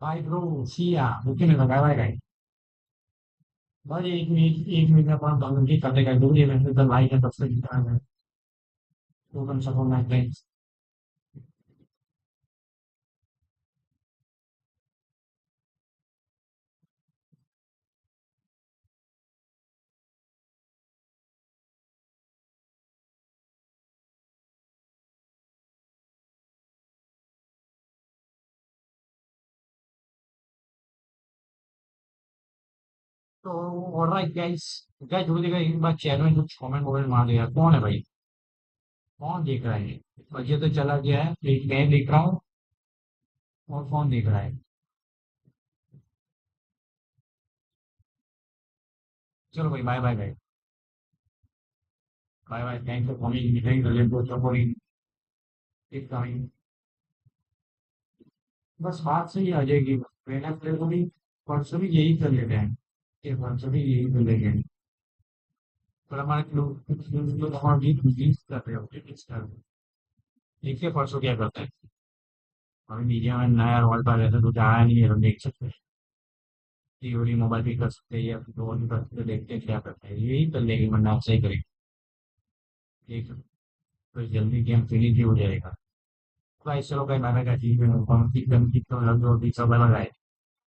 भाई ब्रो सिया बुकिंग में लगाया है भाई एक मिनट में अपन डाउनलोड कर देगा 2 मिनट में तो लाइक है सबसे है तो कम से कम लाइक। तो ऑलराइट गाइस गाइस जल्दी का एक बार चैनल में कुछ कमेंट वमेंट मार दिया कौन है भाई कौन देख रहा है। बजे तो चला गया है एक मैं देख रहा हूँ और कौन देख रहा है। चलो भाई, बाय बाय भाई, bye bye, thank you coming, thank you supporting, keep coming. बस बात सही आ जाएगी, पहले प्लेयर को भी परसों भी यही कर लेते हैं, ये परसों भी यही कर लेंगे। पर हमारे लोग कुछ लोग हमारा बीस कर रहे हो, बीस कर रहे हो। देखिए परसों क्या करते हैं। अभी मीडिया में नया रोल पर रहता तो आया नहीं है, हम देख सकते हैं। थ्योरी मोबाइल भी कर सकते हैं, या फिर और भी कर सकते हैं, देखते हैं क्या करते हैं, यही कर लेंगे, वरना आप सही करेंगे। ठीक है, तो जल्दी गेम फिनिश भी हो जाएगा। भाई चलो भाई, मैंने कहा ठीक है, हम कितना लग जो अभी सब अलग आए।